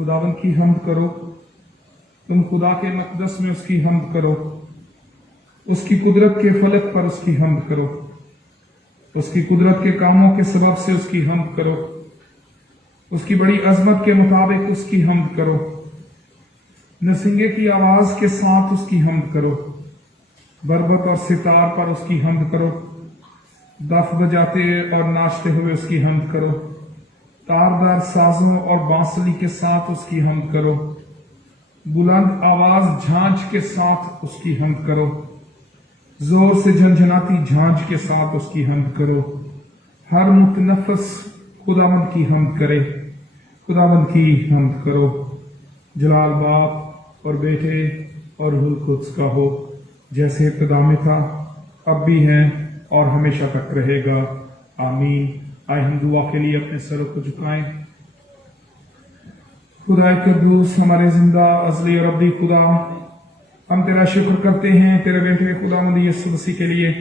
खुदावन की हम्द करो, तुम खुदा के मकदस में उसकी हम्द करो, उसकी कुदरत के फलक पर उसकी हम्द करो, उसकी कुदरत के कामों के सबब से उसकी हम्द करो, उसकी बड़ी अजमत के मुताबिक उसकी हम्द करो, नरसिंगे की आवाज के साथ उसकी हम्द करो, बरबत और सितार पर उसकी हम्द करो, दफ बजाते और नाचते हुए उसकी हम्द करो, तारदार साजों और बांसुरी के साथ उसकी हम्द करो, बुलंद आवाज झांझ के साथ उसकी हम्द करो, जोर से झंझनाती झांझ के साथ उसकी हम्द करो। हर मुतनफस खुदावंद की हम्द करे, खुदावंद की हम्द करो। जलाल बाप और बेटे और रूहुल कुद्स का हो, जैसे इब्तिदा में था, अब भी है और हमेशा तक रहेगा। आमीन। आए हम दुआ के लिए अपने सरों को झुकाएं। खुदा कद्दूस, हमारे जिंदा अज़ली और अब्दी खुदा, हम तेरा शुक्र करते हैं तेरे बेटे खुदावंद यीशु मसीह के लिए,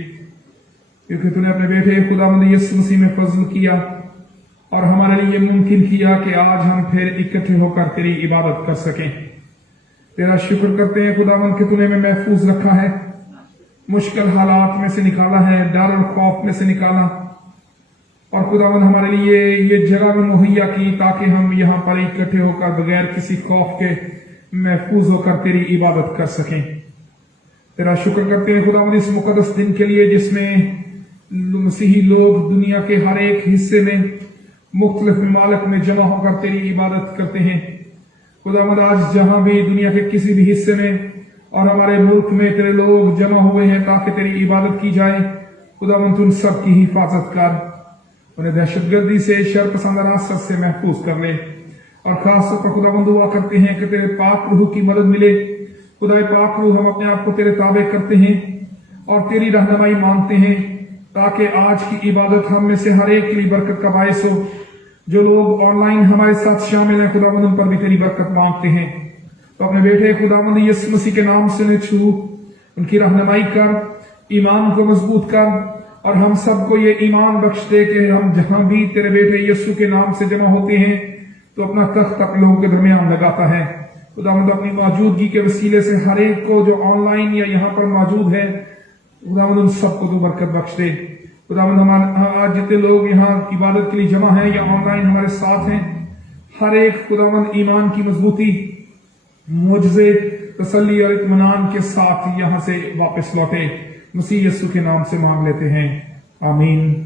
क्योंकि तूने अपने बेटे खुदावंद यीशु मसीह में फजल किया और हमारे लिए मुमकिन किया कि आज हम फिर इकट्ठे होकर तेरी इबादत कर सकें। तेरा शुक्र करते हैं खुदावंद कि तूने हमें महफूज रखा है, मुश्किल हालात में से निकाला है, डर और खौफ में से निकाला, और खुदावंद हमारे लिए ये जगह भी मुहैया की ताकि हम यहाँ पर इकट्ठे होकर बगैर किसी खौफ के महफूज होकर तेरी इबादत कर सकें। तेरा शुक्र करते हैं खुदावंद इस मुकद्दस दिन के लिए जिसमें मसीही लोग दुनिया के हर एक हिस्से में मुख्तलिफ ममालिक में जमा होकर तेरी इबादत करते हैं। खुदावंद आज जहां भी दुनिया के किसी भी हिस्से में और हमारे मुल्क में तेरे लोग जमा हुए हैं ताकि तेरी इबादत की जाए, खुदावंद उन सब की हिफाजत कर, उन्हें दहशतगर्दी से, शरपसंद अनासर से महफूज कर ले, और खास तौर पर खुदावंद दुआ करते हैं कि तेरे पाक रूह की मदद मिले। खुदा पाक रूह, हम अपने आप को तेरे ताबे करते हैं और तेरी रहनुमाई मांगते हैं ताकि आज की इबादत हम में से हर एक के लिए बरकत का बायस हो। जो लोग ऑनलाइन हमारे साथ शामिल हैं खुदावंद, उन पर भी तेरी बरकत मांगते हैं। तो अपने बेटे खुदावंद यीशु मसीह के नाम से उन्हें छू, उनकी रहनुमाई कर, ईमान को मजबूत कर, और हम सबको ये ईमान बख्श दे कि हम जहां भी तेरे बेटे यीशु के नाम से जमा होते हैं तो अपना तख्त आप लोगों के दरमियान लगाता है। खुदावंद अपनी मौजूदगी के वसीले से हर एक को जो ऑनलाइन या यहाँ पर मौजूद है, खुदावंद उन सबको तो बरकत बख्श दे। खुदावंद हमारे आज जितने लोग यहाँ इबादत के लिए जमा हैं या ऑनलाइन हमारे साथ हैं, हर एक खुदावंद ईमान की मजबूती, मुआजिज़े, तसल्ली और इत्मीनान के साथ यहाँ से वापस लौटे। मसीह यीशु के नाम से मांग लेते हैं, आमीन।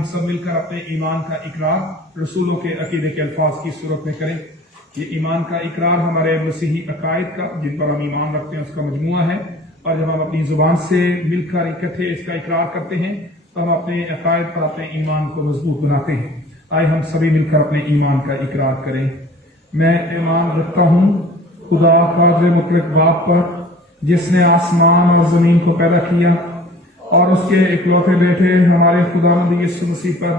हम सब मिलकर अपने ईमान का इकरार रसूलों के अकीदे के अल्फाज की सूरत में करें। ये ईमान का इकरार हमारे मसीही अकायद का, जिन पर हम ईमान रखते हैं, उसका मजमुआ है। और जब हम अपनी जुबान से मिलकर इकट्ठे इसका इकरार करते हैं तो हम अपने अकायद पर अपने ईमान को मजबूत बनाते हैं। आइए हम सभी मिलकर अपने ईमान का इकरार करें। मैं ईमान रखता हूँ खुदा कादिर मुतलक बाप पर, जिसने आसमान और जमीन को पैदा किया, और उसके इकलौते बेटे हमारे खुदावंद यीशु मसीह पर,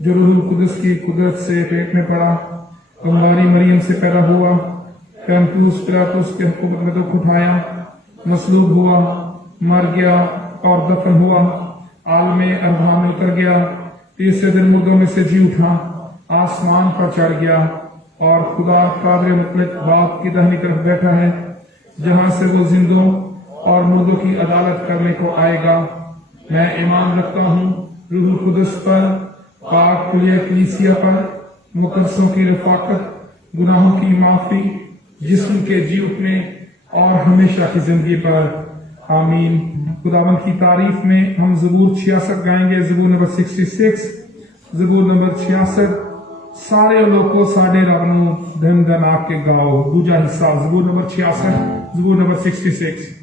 जो रूहुल कुदस की कुदरत से पेट में पड़ा, कुमारी मरियम से पैदा हुआ, पंतियुस पिलातुस के हुक्म में दुख उठाया, मसलूब हुआ, मर गया और दफन हुआ, आलमे अरवा में उतर गया, तीसरे दिन मुर्दों में से जी उठा, आसमान पर चढ़ गया और खुदा कादिर मुतलक बाप की दाहिनी तरफ बैठा है, जहां से वो जिंदों और मुर्दों की अदालत करने को आएगा। मैं ईमान रखता हूँ रूहुल कुदस पर, पाक कुलिया कलीसिया पर, मुकद्दसों की रफाकत, गुनाहों की माफी, जिस्म के जी उठने और हमेशा की जिंदगी पर। आमीन। खुदावंद की तारीफ में हम ज़बूर 66 गाएंगे। ज़बूर नंबर 66, ज़बूर नंबर 66। सारे लोगों साडे रब नूं धन धन आके गाओ। दूजा हिस्सा ज़बूर नंबर 66, ज़बूर नंबर 66।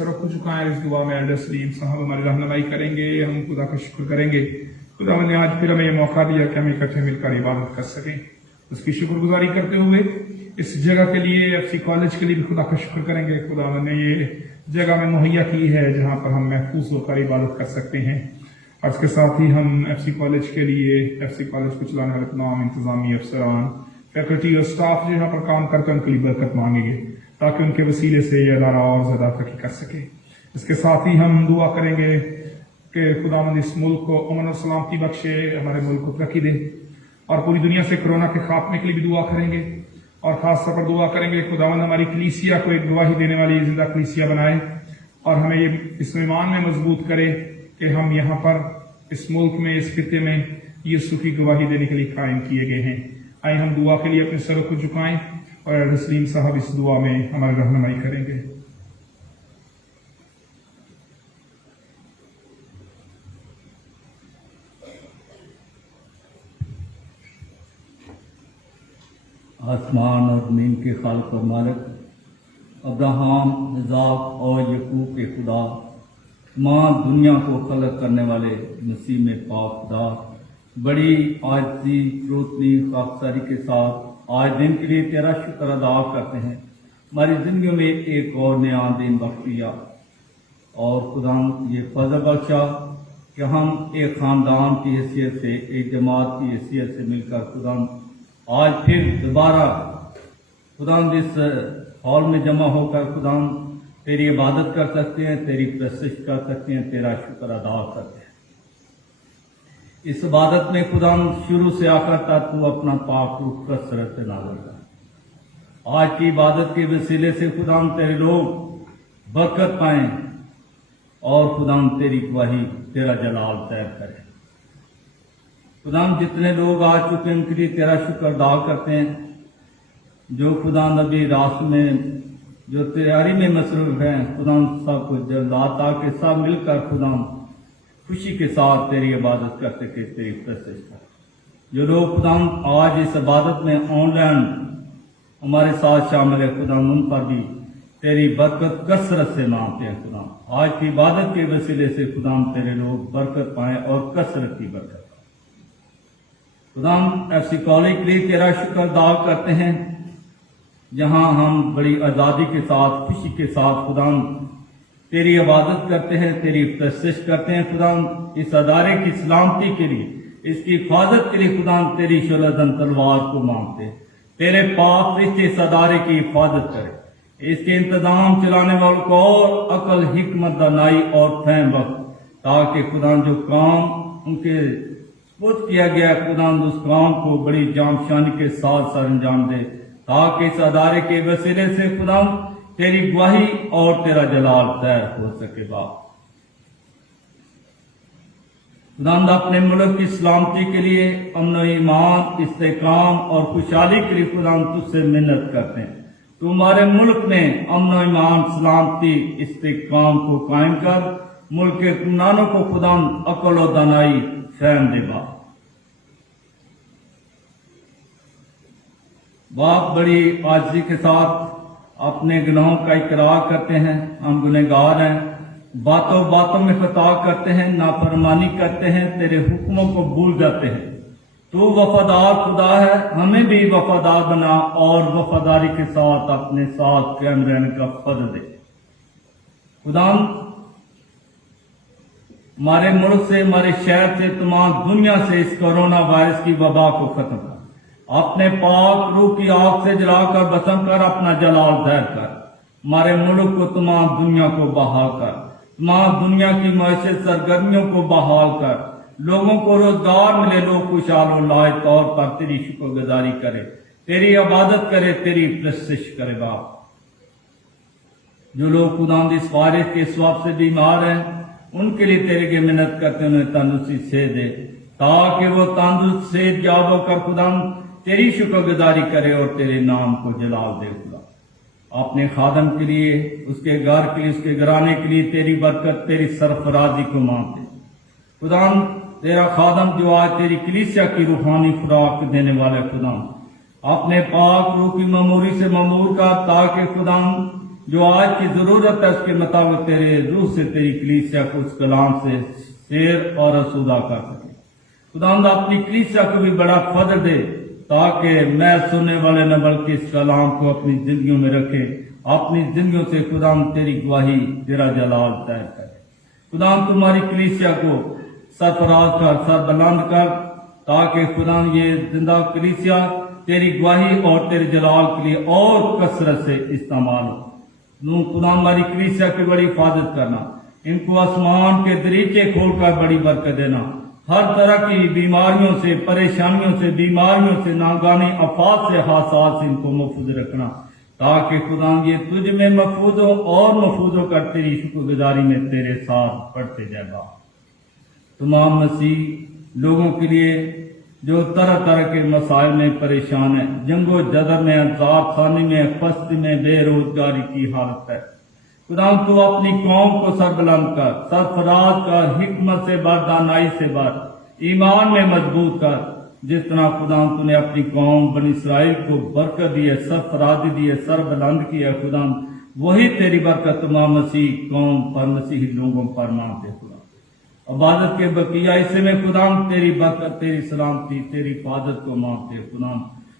सरों को झुकाएं। इस दुआ में एल्डर सलीम साहब हमारी रहनुमाई करेंगे, हम खुदा का शुक्र करेंगे। खुदा ने आज फिर हमें ये मौका दिया कि हम इकट्ठे मिलकर इबादत कर सकें। उसकी शुक्रगुजारी करते हुए इस जगह के लिए, एफसी कॉलेज के लिए भी खुदा का शुक्र करेंगे। खुदा ने ये जगह में मुहैया की है जहां पर हम महफूज होकर इबादत कर सकते हैं। और इसके साथ ही हम एफसी कॉलेज के लिए, एफसी कॉलेज को चलाने वाले तमाम इंतजामी अफसरान, फैकल्टी और स्टाफ जो यहाँ पर काम करते हैं उनके लिए बरकत मांगेंगे ताकि उनके वसीले से यह अदारा और ज्यादा तरक्की कर सके। इसके साथ ही हम दुआ करेंगे कि खुदावंद इस मुल्क को अमन और सलामती बख्शे, हमारे मुल्क को तरक्की दे, और पूरी दुनिया से कोरोना के खात्मे के लिए भी दुआ करेंगे। और खास तौर पर दुआ करेंगे खुदावंद हमारी कलीसिया को एक गवाही देने वाली जिंदा कलीसिया बनाए और हमें ये इस ईमान में मजबूत करे कि हम यहाँ पर इस मुल्क में, इस खिते में यीशु की गवाही देने के लिए कायम किए गए हैं। आइए हम दुआ के लिए अपने सरों को झुकाएं और सलीम साहब इस दुआ में हमारी रहनुमाई करेंगे। आसमान और ज़मीन के खालिक और मालिक, अब्राहम, इज़ाक और यकूब के खुदा, तमाम दुनिया को खलक करने वाले मसीह में पाक खुदा, बड़ी आजिज़ी, फरोतनी, खाकसारी के साथ आज दिन के लिए तेरा शुक्र अदा करते हैं। हमारी ज़िंदगी में एक और नया दिन बख्श दिया और खुदा ये फजल बख्शा कि हम एक ख़ानदान की हैसियत से, एक जमात की हैसियत से मिलकर खुदा आज फिर दोबारा खुदा इस हॉल में जमा होकर खुदा तेरी इबादत कर सकते हैं, तेरी प्रशंसा कर सकते हैं, तेरा शुक्र अदा करते हैं। इस इबादत में खुदा शुरू से आखिर तक तू अपना पाक रूह कसरत से नाज़िल कर। आज की इबादत के वसीले से खुदा तेरे लोग बरकत पाएं और खुदा तेरी गवाही, तेरा जलाल तैर करें। खुदा जितने लोग आ चुके हैं उनके लिए तेरा शुक्र अदा करते हैं। जो खुदा नबी रास में जो तैयारी में मसरूफ हैं, खुदा सब कुछ जल्दा के सब मिलकर खुदा खुशी के साथ तेरी इबादत कर सके, तेरी प्रशंसा। जो लोग खुदा आज इस इबादत में ऑनलाइन हमारे साथ शामिल है, खुदा उन पर भी तेरी बरकत कसरत से मांगते हैं। खुदा आज की इबादत के वसीले से खुदा तेरे लोग बरकत पाएं और कसरत की बरकत। खुदा एफसी कॉलेज के लिए तेरा शुक्र अदा करते हैं जहां हम बड़ी आज़ादी के साथ, खुशी के साथ खुदा तेरी इबादत करते हैं, तेरी प्रशंसा करते हैं। खुदा इस अदारे की सलामती के लिए, इसकी हिफाजत के लिए खुदा तेरी शोलतन तलवार को मांगते हैं। तेरे पाक फरिश्ते इस अदारे की हिफाजत करें, इसके इंतजाम चलाने वालों को और अकल, हिकमत, दानाई और फहम वक्त, ताकि खुदा जो काम उनके सपुर्द किया गया खुदा उस काम को बड़ी जामशानी के साथ सर अंजाम दे, ताकि इस अदारे के वसीले से खुदा तेरी गवाही और तेरा जलाल तैर हो सके। खुदा अपने मुल्क की सलामती के लिए, अमन व ईमान, इस्तेकाम और खुशहाली के लिए खुदा तुझसे मिन्नत करते हैं। तू हमारे मुल्क में अमन व ईमान, सलामती, इस्तेकाम को कायम कर। मुल्क के हुक्मरानों को खुदा अकल और दानाई फहम दे। बाप बड़ी आजिज़ी के साथ अपने गुनाहों का इकरार करते हैं। हम गुनहगार हैं, बातों बातों में खता करते हैं, नाफरमानी करते हैं, तेरे हुक्मों को भूल जाते हैं। तू वफादार खुदा है, हमें भी वफादार बना और वफादारी के साथ अपने साथ कायम रहने का फजल दे। खुदा हमारे मुल्क से, हमारे शहर से, तमाम दुनिया से इस कोरोना वायरस की वबा को खत्म कर, अपने पाक रूह की आग से जलाकर बसम कर, अपना जलाल ज़ाहिर कर। हमारे मुल्क को, तमाम दुनिया को बहाल कर, तमाम दुनिया की मईशत सरगर्मियों को बहाल कर, लोगों को रोजगार मिले, लोग खुशहाल और लाए तौर पर तेरी शुक्रगुजारी करे, तेरी इबादत करे, तेरी प्रशंसा करे। बाप जो लोग खुदा इस वायरस के स्वाब से बीमार हैं उनके लिए तेरे के मिन्नत करते उन्हें तंदुरुस्ती से दे, ताकि वो तंदुरुस्त से जाब होकर खुदा तेरी शुक्रगुजारी करे और तेरे नाम को जलाल दे। खुदा अपने खादम के लिए, उसके घर के लिए, उसके घराने के लिए तेरी बरकत, तेरी सरफराजी को मांगते। खुदा तेरा खादम जो आज तेरी कलीसिया की रूहानी खुराक देने वाले खुदा अपने पाक रूह की ममूरी से ममूर कर, ताकि खुदा जो आज की जरूरत है उसके मुताबिक तेरे रूह से तेरी कलीसिया को उस कलाम से शेर और असूदा कर सके। खुदावंद अपनी कलीसिया को भी बड़ा फजल दे ताकि मैं सुनने वाले न बल्कि इस कलाम को अपनी जिंदगियों में रखे, अपनी जिंदगियों से खुदावंद तेरी गवाही तेरा जलाल तय करे। खुदावंद तुम्हारी कलीसिया को सरफराज कर, सर बुलंद कर, ताकि खुदावंद ये जिंदा कलीसिया तेरी गवाही और तेरे जलाल के लिए और कसरत से इस्तेमाल हो। नू खुदा हमारी कलीसिया की बड़ी हिफाजत करना, इनको आसमान के दरीचे खोलकर बड़ी बरकत देना, हर तरह की बीमारियों से, परेशानियों से, बीमारियों से, नागानी आफात से, हादसात से इनको महफूज रखना, ताकि खुदा ये तुझ में महफूज हो और महफूज होकर तेरी शुक्रगुजारी में तेरे साथ बढ़ते जाएगा। तमाम मसीह लोगों के लिए जो तरह तरह के मसाइल में परेशान है, जंगो जदर में, अजाब खाने में, पस्ती में, बेरोजगारी की हालत है, खुदा तो अपनी कौम को सरबुलंद कर, सरफराज कर, हिकमत से बढ़, दानाई से बढ़, ईमान में मजबूत कर। जिस तरह खुदा तूने अपनी कौम बनी इसराइल को बरकत दी है, सरफराजी दी है, सरबुलंद की है, खुदा वही तेरी बरकत तमाम मसीह कौम पर, मसीही लोगों पर मांगते खुदा। इबादत के बकिया हिस्से में खुदा तेरी बरकत, तेरी सलामती, तेरी हिफाजत को मांगते खुदा।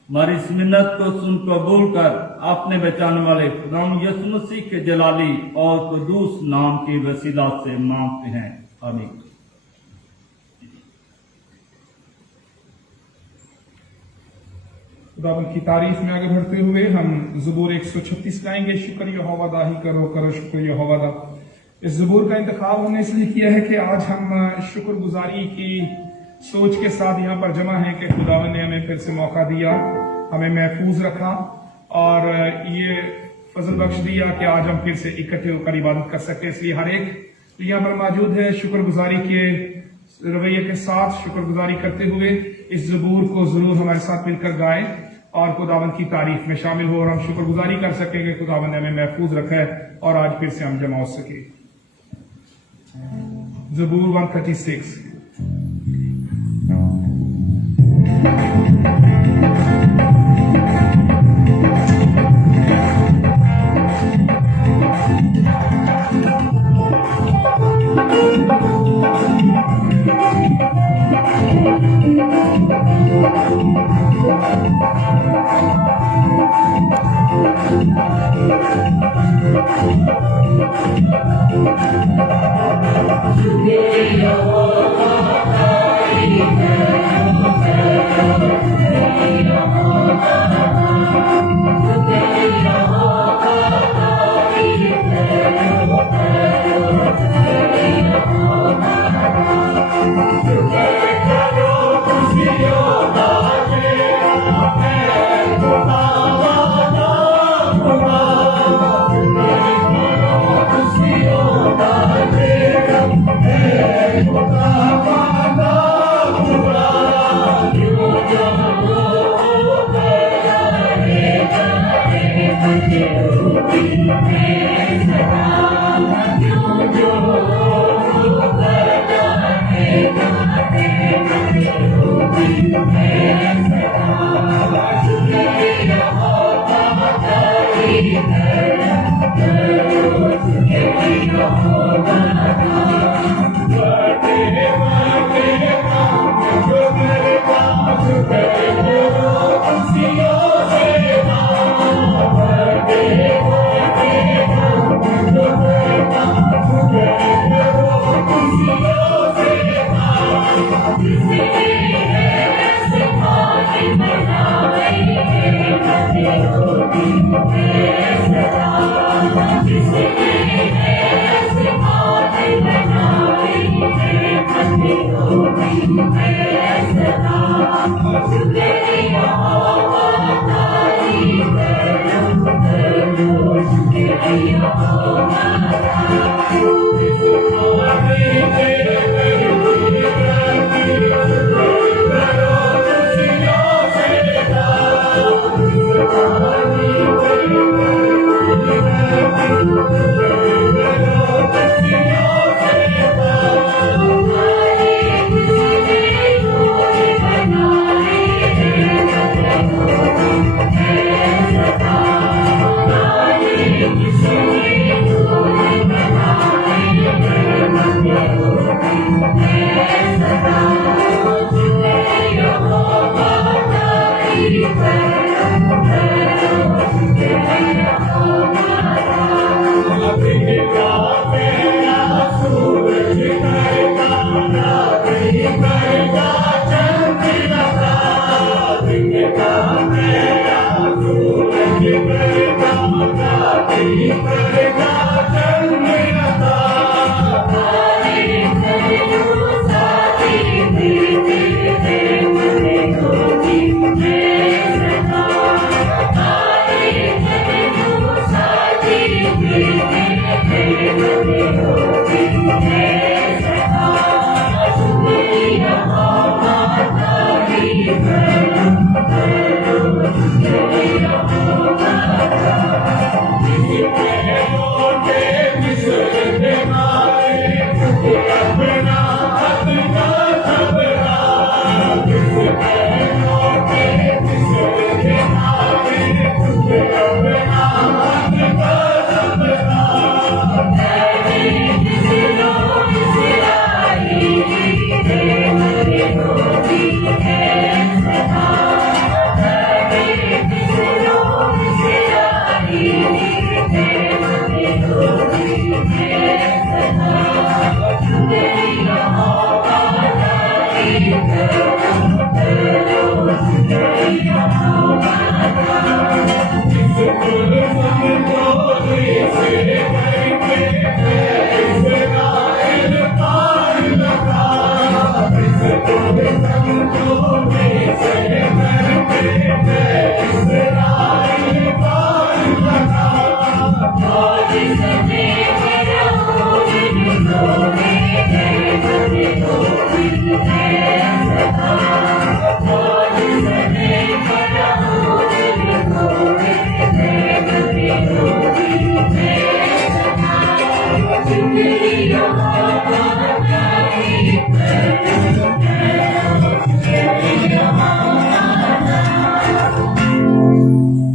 हमारी इस मिन्नत को सुन कबूल कर, अपने बचाने वाले खुदा यीशु मसीह के जलाली और कुदूस नाम की वसीला से मांगते हैं, आमीन। खुदावंद की तारीफ में आगे बढ़ते हुए हम ज़बूर 136 गाएंगे। शुक्र यहोवा दा ही करो करो शुक्र यहोवा दा। इस ज़बूर का इंतखाब हमने इसलिए किया है कि आज हम शुक्रगुजारी की सोच के साथ यहाँ पर जमा है कि खुदावंद ने हमें फिर से मौका दिया, हमें महफूज रखा और ये फजल बख्श दिया कि आज हम फिर से इकट्ठे होकर इबादत कर सकते। इसलिए हर एक यहाँ पर मौजूद है शुक्रगुजारी के रवैये के साथ शुक्रगुजारी करते हुए इस ज़बूर को जरूर हमारे साथ मिलकर गाएं और खुदावंद की तारीफ में शामिल हो और हम शुक्रगुजारी कर सकें कि खुदावंद ने हमें महफूज रखा है और आज फिर से हम जमा हो सके। ज़बूर 136।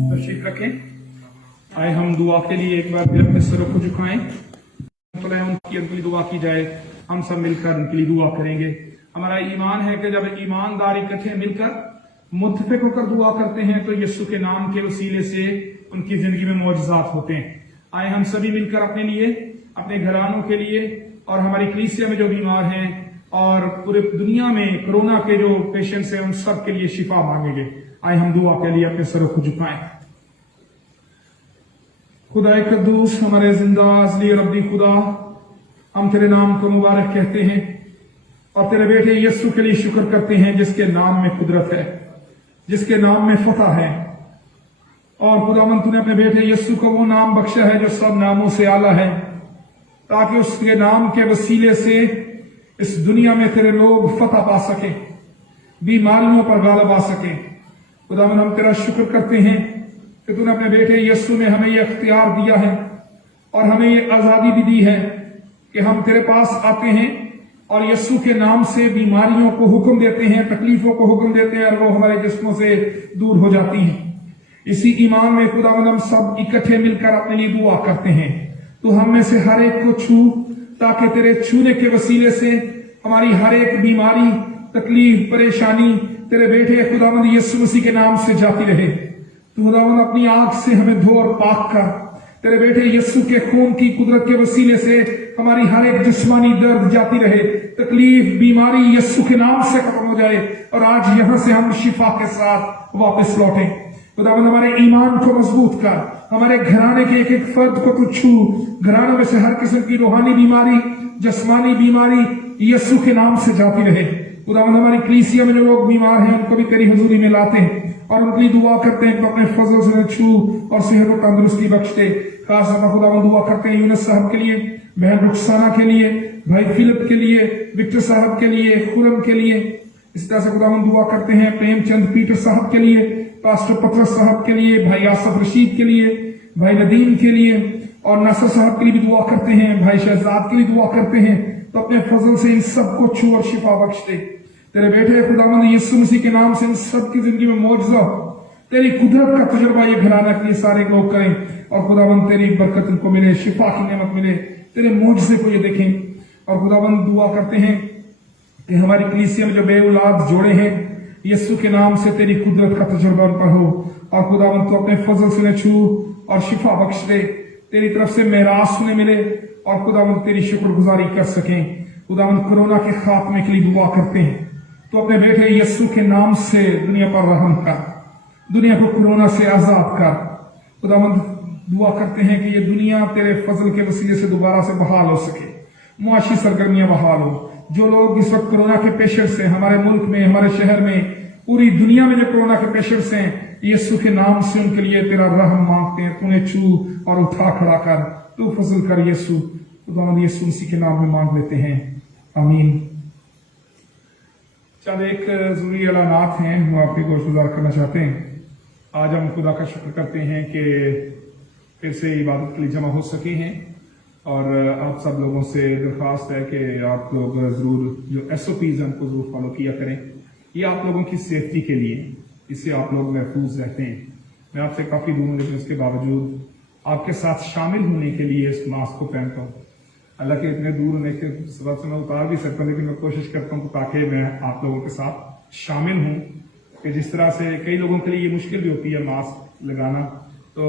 तशरीफ रखें। आए हम दुआ के लिए एक बार फिर अपने सरों को झुकाएं, उनकी दुआ की जाए। हम सब मिलकर उनके लिए दुआ करेंगे। हमारा ईमान है कि जब ईमानदार इकट्ठे मिलकर मुत्तफिक होकर दुआ करते हैं तो यीशु के नाम के वसीले से उनकी जिंदगी में मौजज़ात होते हैं। आए हम सभी मिलकर अपने लिए, अपने घरानों के लिए और हमारी कलीसिया में जो बीमार हैं और पूरे दुनिया में कोरोना के जो पेशेंट्स हैं उन सब के लिए शिफा मांगेंगे। आए हम दुआ के लिए अपने सरों को झुकाएं। खुदा कद्दूस, हमारे जिंदा असली और अब्दी खुदा, हम तेरे नाम को मुबारक कहते हैं और तेरे बेटे यीशु के लिए शुक्र करते हैं जिसके नाम में कुदरत है, जिसके नाम में फतह है। और खुदावंद तूने अपने बेटे यीशु को वो नाम बख्शा है जो सब नामों से आला है, ताकि उसके नाम के वसीले से इस दुनिया में तेरे लोग फतह पा सके, बीमारियों पर गालिब आ सके। खुदावंद हम तेरा शुक्र करते हैं कि तूने अपने बेटे यीशु में हमें ये अख्तियार दिया है और हमें ये आजादी भी दी है कि हम तेरे पास आते हैं और यीशु के नाम से बीमारियों को हुक्म देते हैं, तकलीफों को हुक्म देते हैं और वो हमारे जिस्मों से दूर हो जाती हैं। इसी ईमान में खुदावंद हम सब इकट्ठे मिलकर अपने लिए दुआ करते हैं। तो हम में से हर एक को छू, ताकि तेरे छूने के वसीले से हमारी हर एक बीमारी, तकलीफ, परेशानी तेरे बेटे खुदावंद यीशु मसीह के नाम से जाती रहे। तू खुदावंद अपनी आंख से हमें धो और पाक कर, तेरे बेटे यीशु के खून की कुदरत के वसीले से हमारी हर एक जिस्मानी दर्द जाती रहे, तकलीफ, बीमारी यीशु के नाम से खत्म हो जाए और आज यहां से हम शिफा के साथ वापस लौटें। खुदावंद हमारे ईमान को मजबूत कर, हमारे घराने के एक एक फर्द को तू छू, घराने में से हर किस्म की रूहानी बीमारी, जिस्मानी बीमारी यीशु के नाम से जाती रहे। खुदावंद हमारी कलीसिया में जो लोग बीमार हैं उनको भी तेरी हुजूरी में लाते हैं और उनके लिए दुआ करते हैं तो अपने फजल से छू और सेहत और तंदुरुस्ती बख्शते। खास तौर पर खुदावंद दुआ करते हैं यूनुस साहब के लिए, बहन रुखसाना के लिए, भाई फिलिप के लिए, विक्टर साहब के लिए, खुरम के लिए। इस तरह से खुदावंद दुआ करते हैं प्रेमचंद पीटर साहब के लिए, पास्टर पत्रस साहब के लिए, भाई आसफ रशीद के लिए, भाई नदीम के लिए और नासर साहब के लिए भी दुआ करते हैं, भाई शहजाद के लिए दुआ करते हैं। तो अपने फजल से इन सबको छू और शिफा बख्शते। तेरे बेटे खुदावंद यीशु मसीह के नाम से इन सब की जिंदगी में मौजज़ा, तेरी कुदरत का तजुर्बा ये घराना के लिए सारे लोग करें और खुदावंद तेरी बरकत इनको मिले, शिफा की नेमत मिले, तेरे मौजज़े को ये देखें। और खुदावंद दुआ करते हैं कि हमारी कलीसिया में जो बे औलाद जोड़े हैं यीशु के नाम से तेरी कुदरत का तजुर्बा उन पर हो और खुदावंद तो अपने फजल से छू और शिफा बख्श दे, तेरी तरफ से मेरास उन्हें मिले और खुदावंद तेरी शुक्रगुजारी कर सकें। खुदावंद कोरोना के खात्मे के लिए दुआ करते हैं तो अपने बेटे यीशु के नाम से दुनिया पर रहम कर, दुनिया को कोरोना से आजाद कर। खुदावंद दुआ करते हैं कि ये दुनिया तेरे फजल के वसीले से दोबारा से बहाल हो सके, मुआशी सरगर्मियां बहाल हो। जो लोग इस वक्त कोरोना के पेशेंट्स हैं हमारे मुल्क में, हमारे शहर में, पूरी दुनिया में जो कोरोना के पेशेंट्स हैं, यीशु के नाम से उनके लिए तेरा रहम मांगते हैं। तूने छू और उठा खड़ा कर, तू फजल कर यीशु। खुदावंद यीशु मसीह के नाम में मांग लेते हैं, आमीन। चल एक जरूरी एलानात हैं, हम आपकी गुज़ार करना चाहते हैं। आज हम खुदा का शुक्र करते हैं कि फिर से इबादत के लिए जमा हो सके हैं और आप सब लोगों से दरख्वास्त है कि आप लोग ज़रूर जो SOPs हैं उनको ज़रूर फॉलो किया करें। ये आप लोगों की सेफ्टी के लिए, इससे आप लोग महफूज रहते हैं। मैं आपसे काफ़ी दूर हूँ लेकिन उसके बावजूद आपके साथ शामिल होने के लिए इस मास्क को पहनता हूँ। हालांकि इतने दूर होने के सबब से मैं उतार भी सकता हूँ, लेकिन मैं कोशिश करता हूँ ताकि मैं आप लोगों के साथ शामिल हूँ। कि जिस तरह से कई लोगों के लिए ये मुश्किल भी होती है मास्क लगाना, तो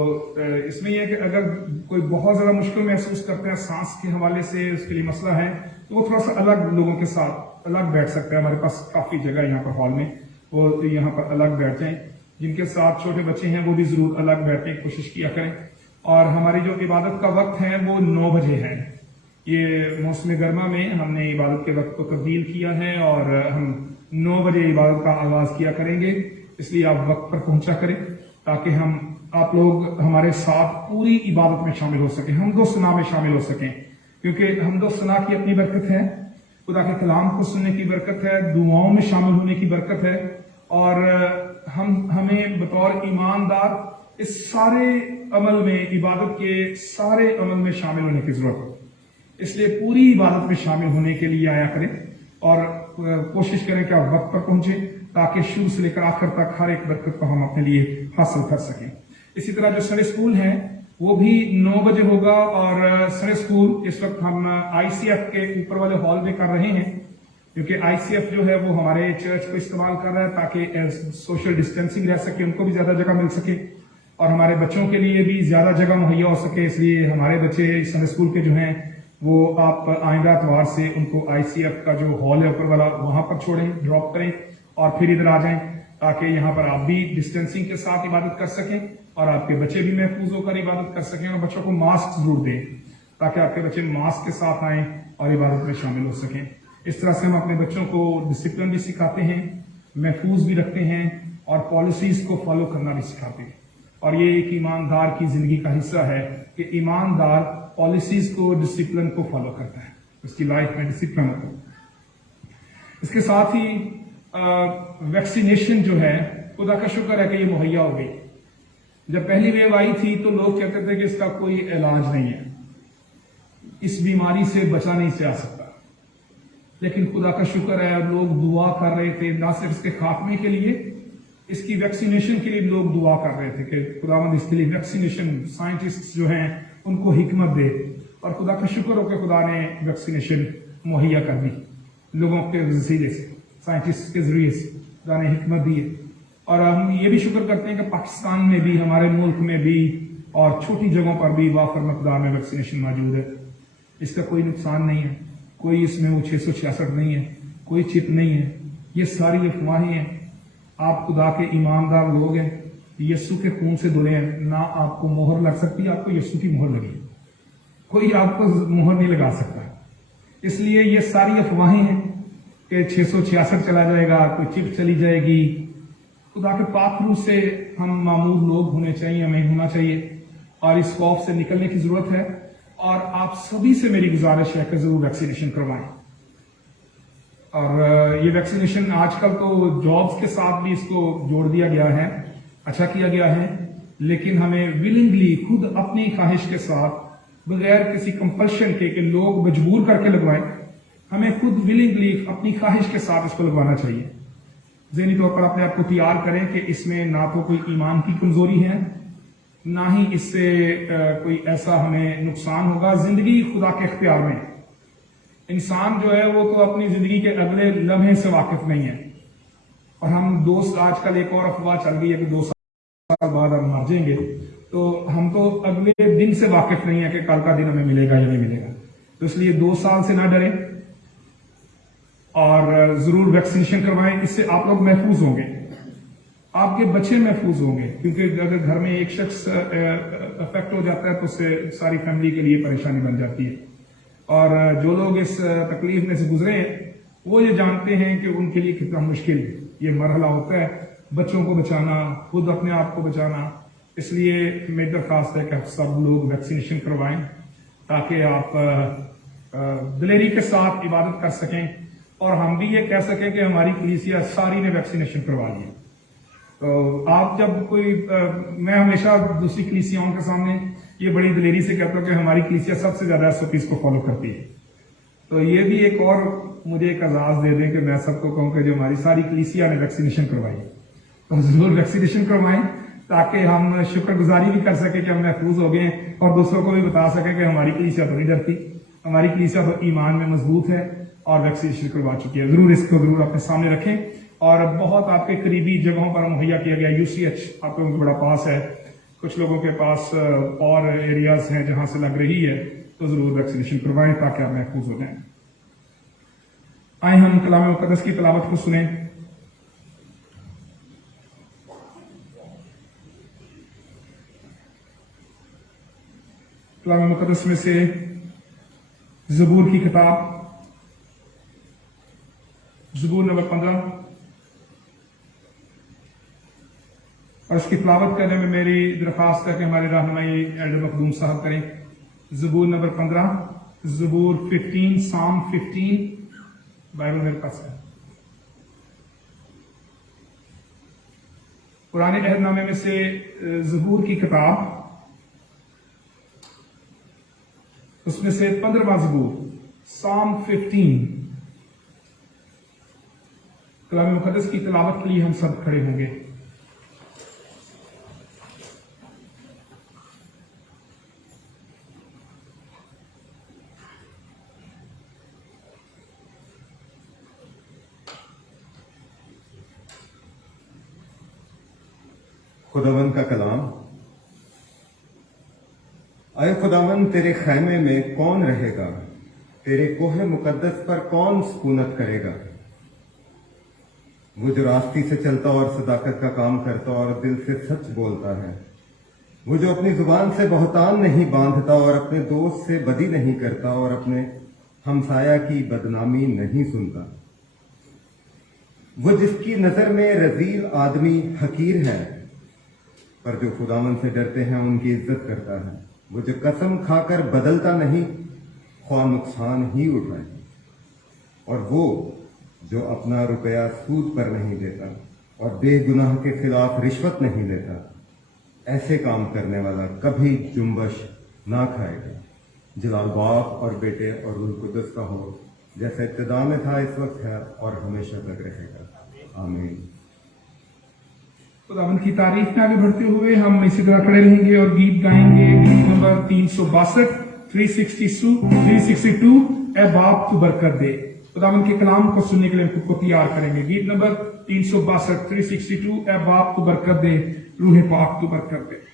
इसमें यह है कि अगर कोई बहुत ज़्यादा मुश्किल महसूस करते हैं सांस के हवाले से, उसके लिए मसला है, तो वो थोड़ा सा अलग लोगों के साथ अलग बैठ सकते हैं, हमारे पास काफ़ी जगह है यहाँ पर हॉल में, वो तो यहाँ पर अलग बैठ जाएं। जिनके साथ छोटे बच्चे हैं वो भी ज़रूर अलग बैठने की कोशिश किया करें। और हमारी जो इबादत का वक्त है वो 9 बजे है। ये मौसम गर्मा में हमने इबादत के वक्त को तब्दील किया है और हम 9 बजे इबादत का आगाज़ किया करेंगे, इसलिए आप वक्त पर पहुंचा करें ताकि आप लोग हमारे साथ पूरी इबादत में शामिल हो सकें, हमदो सना में शामिल हो सकें, क्योंकि हमदो सना की अपनी बरकत है, खुदा के कलाम को सुनने की बरकत है, दुआओं में शामिल होने की बरकत है, और हमें बतौर ईमानदार इस सारे अमल में, इबादत के सारे अमल में शामिल होने की जरूरत है। इसलिए पूरी इबादत में शामिल होने के लिए आया करें और कोशिश करें कि आप वक्त पर पहुंचे ताकि शुरू से लेकर आखिर तक हर एक बरकत को हम अपने लिए हासिल कर सकें। इसी तरह जो संडे स्कूल है वो भी 9 बजे होगा, और संडे स्कूल इस वक्त हम ICF के ऊपर वाले हॉल में कर रहे हैं, क्योंकि ICF जो है वो हमारे चर्च को इस्तेमाल कर रहा है ताकि सोशल डिस्टेंसिंग रह सके, उनको भी ज्यादा जगह मिल सके और हमारे बच्चों के लिए भी ज्यादा जगह मुहैया हो सके। इसलिए हमारे बच्चे संडे स्कूल के जो हैं वो आप आइंदा एतवार से उनको ICF का जो हॉल है ऊपर वाला वहां पर छोड़ें, ड्रॉप करें और फिर इधर आ जाएं, ताकि यहाँ पर आप भी डिस्टेंसिंग के साथ इबादत कर सकें और आपके बच्चे भी महफूज होकर इबादत कर सकें। और बच्चों को मास्क जरूर दें ताकि आपके बच्चे मास्क के साथ आएं और इबादत में शामिल हो सकें। इस तरह से हम अपने बच्चों को डिसिप्लिन भी सिखाते हैं, महफूज भी रखते हैं और पॉलिसीज को फॉलो करना भी सिखाते हैं। और ये एक ईमानदार की जिंदगी का हिस्सा है कि ईमानदार पॉलिसीज को, डिसिप्लिन को फॉलो करता है, उसकी लाइफ में डिसिप्लिन होता है। इसके साथ ही वैक्सीनेशन जो है, खुदा का शुक्र है कि ये मुहैया हो गई। जब पहली वेव आई थी तो लोग कहते थे कि इसका कोई इलाज नहीं है, इस बीमारी से बचा नहीं जा सकता, लेकिन खुदा का शुक्र है लोग दुआ कर रहे थे, ना सिर्फ इसके खात्मे के लिए, इसकी वैक्सीनेशन के लिए लोग दुआ कर रहे थे कि खुदावंद इसके लिए वैक्सीनेशन, साइंटिस्ट जो हैं उनको हिकमत दे, और खुदा का शुक्र हो कि खुदा ने वैक्सीनेशन मुहैया कर दी लोगों के वसीले से, साइंटिस्ट के जरिए से खुदा ने हिकमत दी है। और हम ये भी शुक्र करते हैं कि पाकिस्तान में भी, हमारे मुल्क में भी और छोटी जगहों पर भी वाफर मकदार में वैक्सीनेशन मौजूद है। इसका कोई नुकसान नहीं है, कोई इसमें वो 666 नहीं है, कोई चिप नहीं है, ये सारी अफवाहें हैं। आप खुदा के ईमानदार लोग हैं, यस्सु के खून से धुले हैं, ना आपको मोहर लग सकती है, आपको यस्सु की मोहर लगी, कोई आपको मोहर नहीं लगा सकता। इसलिए ये सारी अफवाहें हैं कि 666 चला जाएगा, कोई चिप चली जाएगी। खुदा के पाक रूह से हम मामूल लोग होने चाहिए, हमें होना चाहिए और इस खौफ से निकलने की जरूरत है। और आप सभी से मेरी गुजारिश है कि जरूर वैक्सीनेशन करवाएं। और ये वैक्सीनेशन आजकल तो जॉब्स के साथ भी इसको जोड़ दिया गया है, अच्छा किया गया है, लेकिन हमें विलिंगली, खुद अपनी ख्वाहिश के साथ, बगैर किसी कंपल्शन के कि लोग मजबूर करके लगवाएं, हमें खुद विलिंगली अपनी ख्वाहिश के साथ इसको लगवाना चाहिए। ज़हनी तौर पर अपने आप को तैयार करें कि इसमें ना तो कोई ईमान की कमजोरी है, ना ही इससे कोई ऐसा हमें नुकसान होगा। जिंदगी खुदा के इख्तियार में, इंसान जो है वो तो अपनी जिंदगी के अगले लम्हे से वाकिफ नहीं है। और हम दोस्त, आजकल एक और अफवाह चल गई है कि 2 साल बाद हम मर जाएंगे, तो हम तो अगले दिन से वाकिफ नहीं है कि कल का दिन हमें मिलेगा या नहीं मिलेगा। तो इसलिए 2 साल से ना डरें और जरूर वैक्सीनेशन करवाएं। इससे आप लोग महफूज होंगे, आपके बच्चे महफूज होंगे, क्योंकि अगर घर में एक शख्स अफेक्ट हो जाता है तो उससे सारी फैमिली के लिए परेशानी बन जाती है। और जो लोग इस तकलीफ में से गुजरे हैं वो ये जानते हैं कि उनके लिए कितना मुश्किल ये मरहला होता है, बच्चों को बचाना, खुद अपने आप को बचाना। इसलिए मेरी दरख्वास्त है कि आप सब लोग वैक्सीनेशन करवाएं ताकि आप दिलेरी के साथ इबादत कर सकें और हम भी ये कह सकें कि हमारी कलीसिया सारी ने वैक्सीनेशन करवा लिया। तो आप जब कोई मैं हमेशा दूसरी कलीसियाओं के सामने ये बड़ी दिलेरी से कहता हूं कि हमारी कलीसिया सबसे ज्यादा SOPs को फॉलो करती है। तो ये भी एक और मुझे एक आजाद दे दें कि मैं सबको कहूं कि जो हमारी सारी कलीसिया ने वैक्सीनेशन करवाई है, तो जरूर वैक्सीनेशन करवाएं ताकि हम शुक्रगुजारी भी कर सके कि हम महफूज हो गए और दूसरों को भी बता सके कि हमारी कलीसिया तो नहीं डरती, हमारी कलीसिया तो ईमान में मजबूत है और वैक्सीनेशन करवा चुकी है। जरूर इसको जरूर अपने सामने रखें। और बहुत आपके करीबी जगहों पर मुहैया किया गया UCH आप लोगों के बड़ा पास है, कुछ लोगों के पास और एरियाज हैं जहां से लग रही है, तो जरूर वैक्सीनेशन करवाएं ताकि आप महफूज हो जाएं। आए हम कलाम मुकद्दस की तिलावत को सुने। कलाम मुकद्दस में से ज़बूर की किताब, ज़बूर नंबर 15, और इसकी तिलावत करने में मेरी दरख्वास्त है कि हमारे रहनुमाई एल्डर मखदूम साहब करें। ज़बूर नंबर 15, ज़बूर 15, साम 15, बाइबल मेरे पास है। पुराने अहदनामे में से ज़बूर की किताब, उसमें से 15वां ज़बूर, साम 15। कलाम मुकद्दस की तिलावत के लिए हम सब खड़े होंगे। खुदावन का कलाम। अय खुदावन, तेरे खैमे में कौन रहेगा? तेरे कोहे मुकद्दस पर कौन सुकूनत करेगा? वो जो रास्ती से चलता और सदाकत का काम करता और दिल से सच बोलता है, वो जो अपनी जुबान से बहतान नहीं बांधता और अपने दोस्त से बदी नहीं करता और अपने हमसाया की बदनामी नहीं सुनता, वो जिसकी नजर में रजील आदमी हकीर है, पर जो खुदावन से डरते हैं उनकी इज्जत करता है। वो जो कसम खाकर बदलता नहीं, ख्वाह नुकसान ही उठाए, और वो जो अपना रुपया सूद पर नहीं देता और बेगुनाह के खिलाफ रिश्वत नहीं लेता, ऐसे काम करने वाला कभी जुम्बश ना खाएगा। जलाल बाप और बेटे और रूह कुद्दस का हो, जैसे इब्तिदा में था, इस वक्त है और हमेशा तक रहेगा। आमीन। खुदावंद की तारीफ में आगे बढ़ते हुए हम इसी तरह खड़े रहेंगे और गीत गाएंगे। गीत नंबर 362, 362, ए बाप तू बरकत दे। खुदावंद के कलाम को सुनने के लिए खुद को तैयार करेंगे। गीत नंबर 362, 362, ए बाप तू बरकत दे, रूह पाक तू बरकत दे।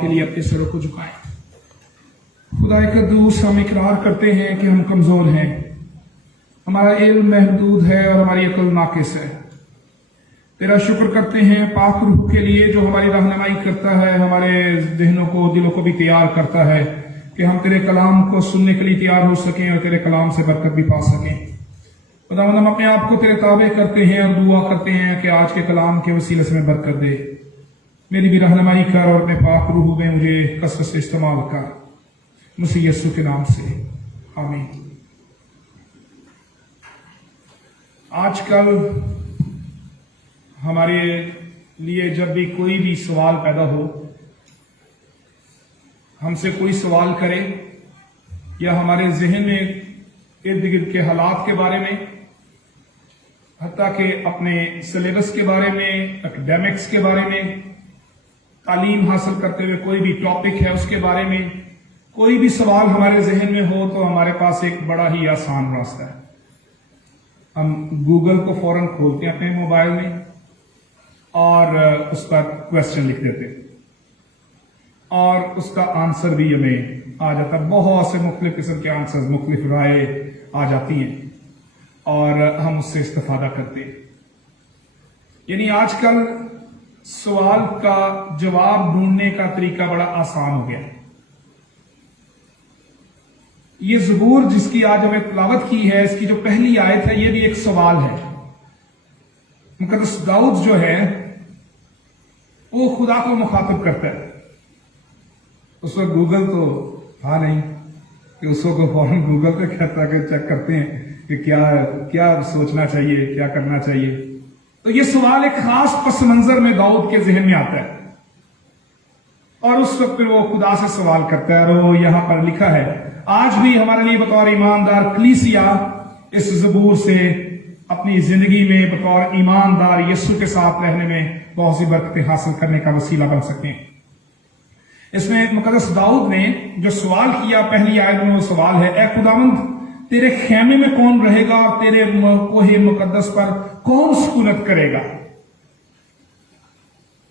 के लिए अपने सरों को झुकाएं। खुदा कद्दूस, हम इकरार करते हैं कि हम कमजोर हैं, हमारा इल्म महदूद है और हमारी अक्ल नाकिस है। तेरा शुक्र करते हैं पाक रूह के लिए जो हमारी रहनुमाई करता है, हमारे जहनों को, दिलों को भी तैयार करता है कि हम तेरे कलाम को सुनने के लिए तैयार हो सकें और तेरे कलाम से बरकत भी पा सकें। खुदावंद, हम अपने आप को तेरे ताबे करते हैं और दुआ करते हैं कि आज के कलाम के वसीले से बरकत दे। मेरी भी रहनुमाई कर और अपने पाक रूह में मुझे कसरत से इस्तेमाल कर, मसीह यीशु के नाम से, आमीन। आजकल हमारे लिए जब भी कोई भी सवाल पैदा हो, हमसे कोई सवाल करे या हमारे जहन में इर्द गिर्द के हालात के बारे में, हत्ता कि अपने सिलेबस के बारे में, एकेडमिक्स के बारे में, तालीम हासिल करते हुए कोई भी टॉपिक है उसके बारे में कोई भी सवाल हमारे जहन में हो, तो हमारे पास एक बड़ा ही आसान रास्ता है। हम गूगल को फौरन खोलते हैं अपने मोबाइल में और उस पर क्वेश्चन लिख देते हैं और उसका आंसर भी हमें आ जाता है। बहुत से मुख्तलिफ किस्म के आंसर, मुख्तलिफ राय आ जाती हैं और हम उससे इस्तेफादा करते हैं। यानी आजकल सवाल का जवाब ढूंढने का तरीका बड़ा आसान हो गया है। ये ज़बूर जिसकी आज हमें तिलावत की है, इसकी जो पहली आयत है, ये भी एक सवाल है। मुकद्दस दाऊद जो है वो खुदा को मुखातिब करता है। उस वक्त गूगल तो था नहीं कि उसको फौरन गूगल पे कहता कि चेक करते हैं कि क्या क्या सोचना चाहिए, क्या करना चाहिए। तो ये सवाल एक खास पस मंजर में दाऊद के जहन में आता है और उस वक्त वो खुदा से सवाल करता है। और वो यहां पर लिखा है, आज भी हमारे लिए बतौर ईमानदार कलीसिया इस ज़बूर से अपनी जिंदगी में बतौर ईमानदार यीशु के साथ रहने में बहुत सी बरकतें हासिल करने का वसीला बन सकें। इसमें मुकद्दस दाऊद ने जो सवाल किया, पहली आयत में वो सवाल है, ए खुदावंद, तेरे खेमे में कौन रहेगा और तेरे कोहे मुकद्दस पर कौन सुकूनत करेगा।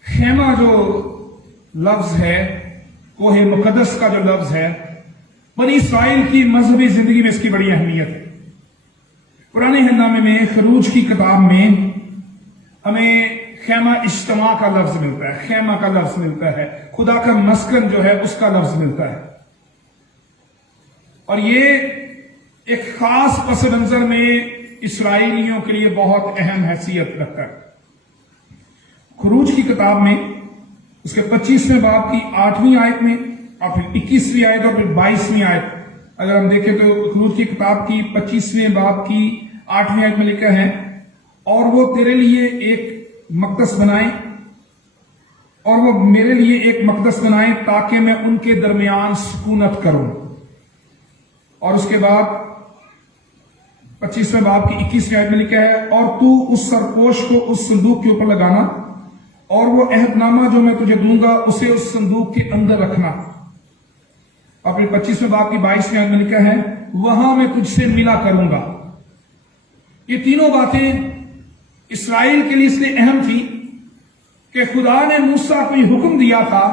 खेमा जो लफ्ज है, कोहे मुकद्दस का जो लफ्ज है, बनी इस्राइल की मजहबी जिंदगी में इसकी बड़ी अहमियत है। पुराने हिंदनामे में खरूज की किताब में हमें खेमा इज्तिमा का लफ्ज मिलता है, खेमा का लफ्ज मिलता है, खुदा का मस्कन जो है उसका लफ्ज मिलता है। और ये एक खास पस मंजर में इसराइलियों के लिए बहुत अहम हैसियत रखता है। खरूज की किताब में उसके 25वें बाब की 8वीं आयत में और फिर 21वीं आयत और फिर 22वीं आयत, अगर हम देखें तो खरूज की किताब की 25वें बाब की 8वीं आयत में लिखा है, और वो तेरे लिए एक मकदस बनाए और वो मेरे लिए एक मकदस बनाए ताकि मैं उनके दरमियान सुकूनत करूं। और उसके बाद 25वें बाब की 21वीं आयत में लिखा है, और तू उस सरपोश को उस संदूक के ऊपर लगाना और वो अहदनामा जो मैं तुझे दूंगा उसे उस संदूक के अंदर रखना। और फिर 25वें बाब की 22वीं आयत में लिखा है, वहां मैं तुझसे मिला करूंगा। ये तीनों बातें इस्राएल के लिए इसलिए अहम थी कि खुदा ने मूसा को हुक्म दिया था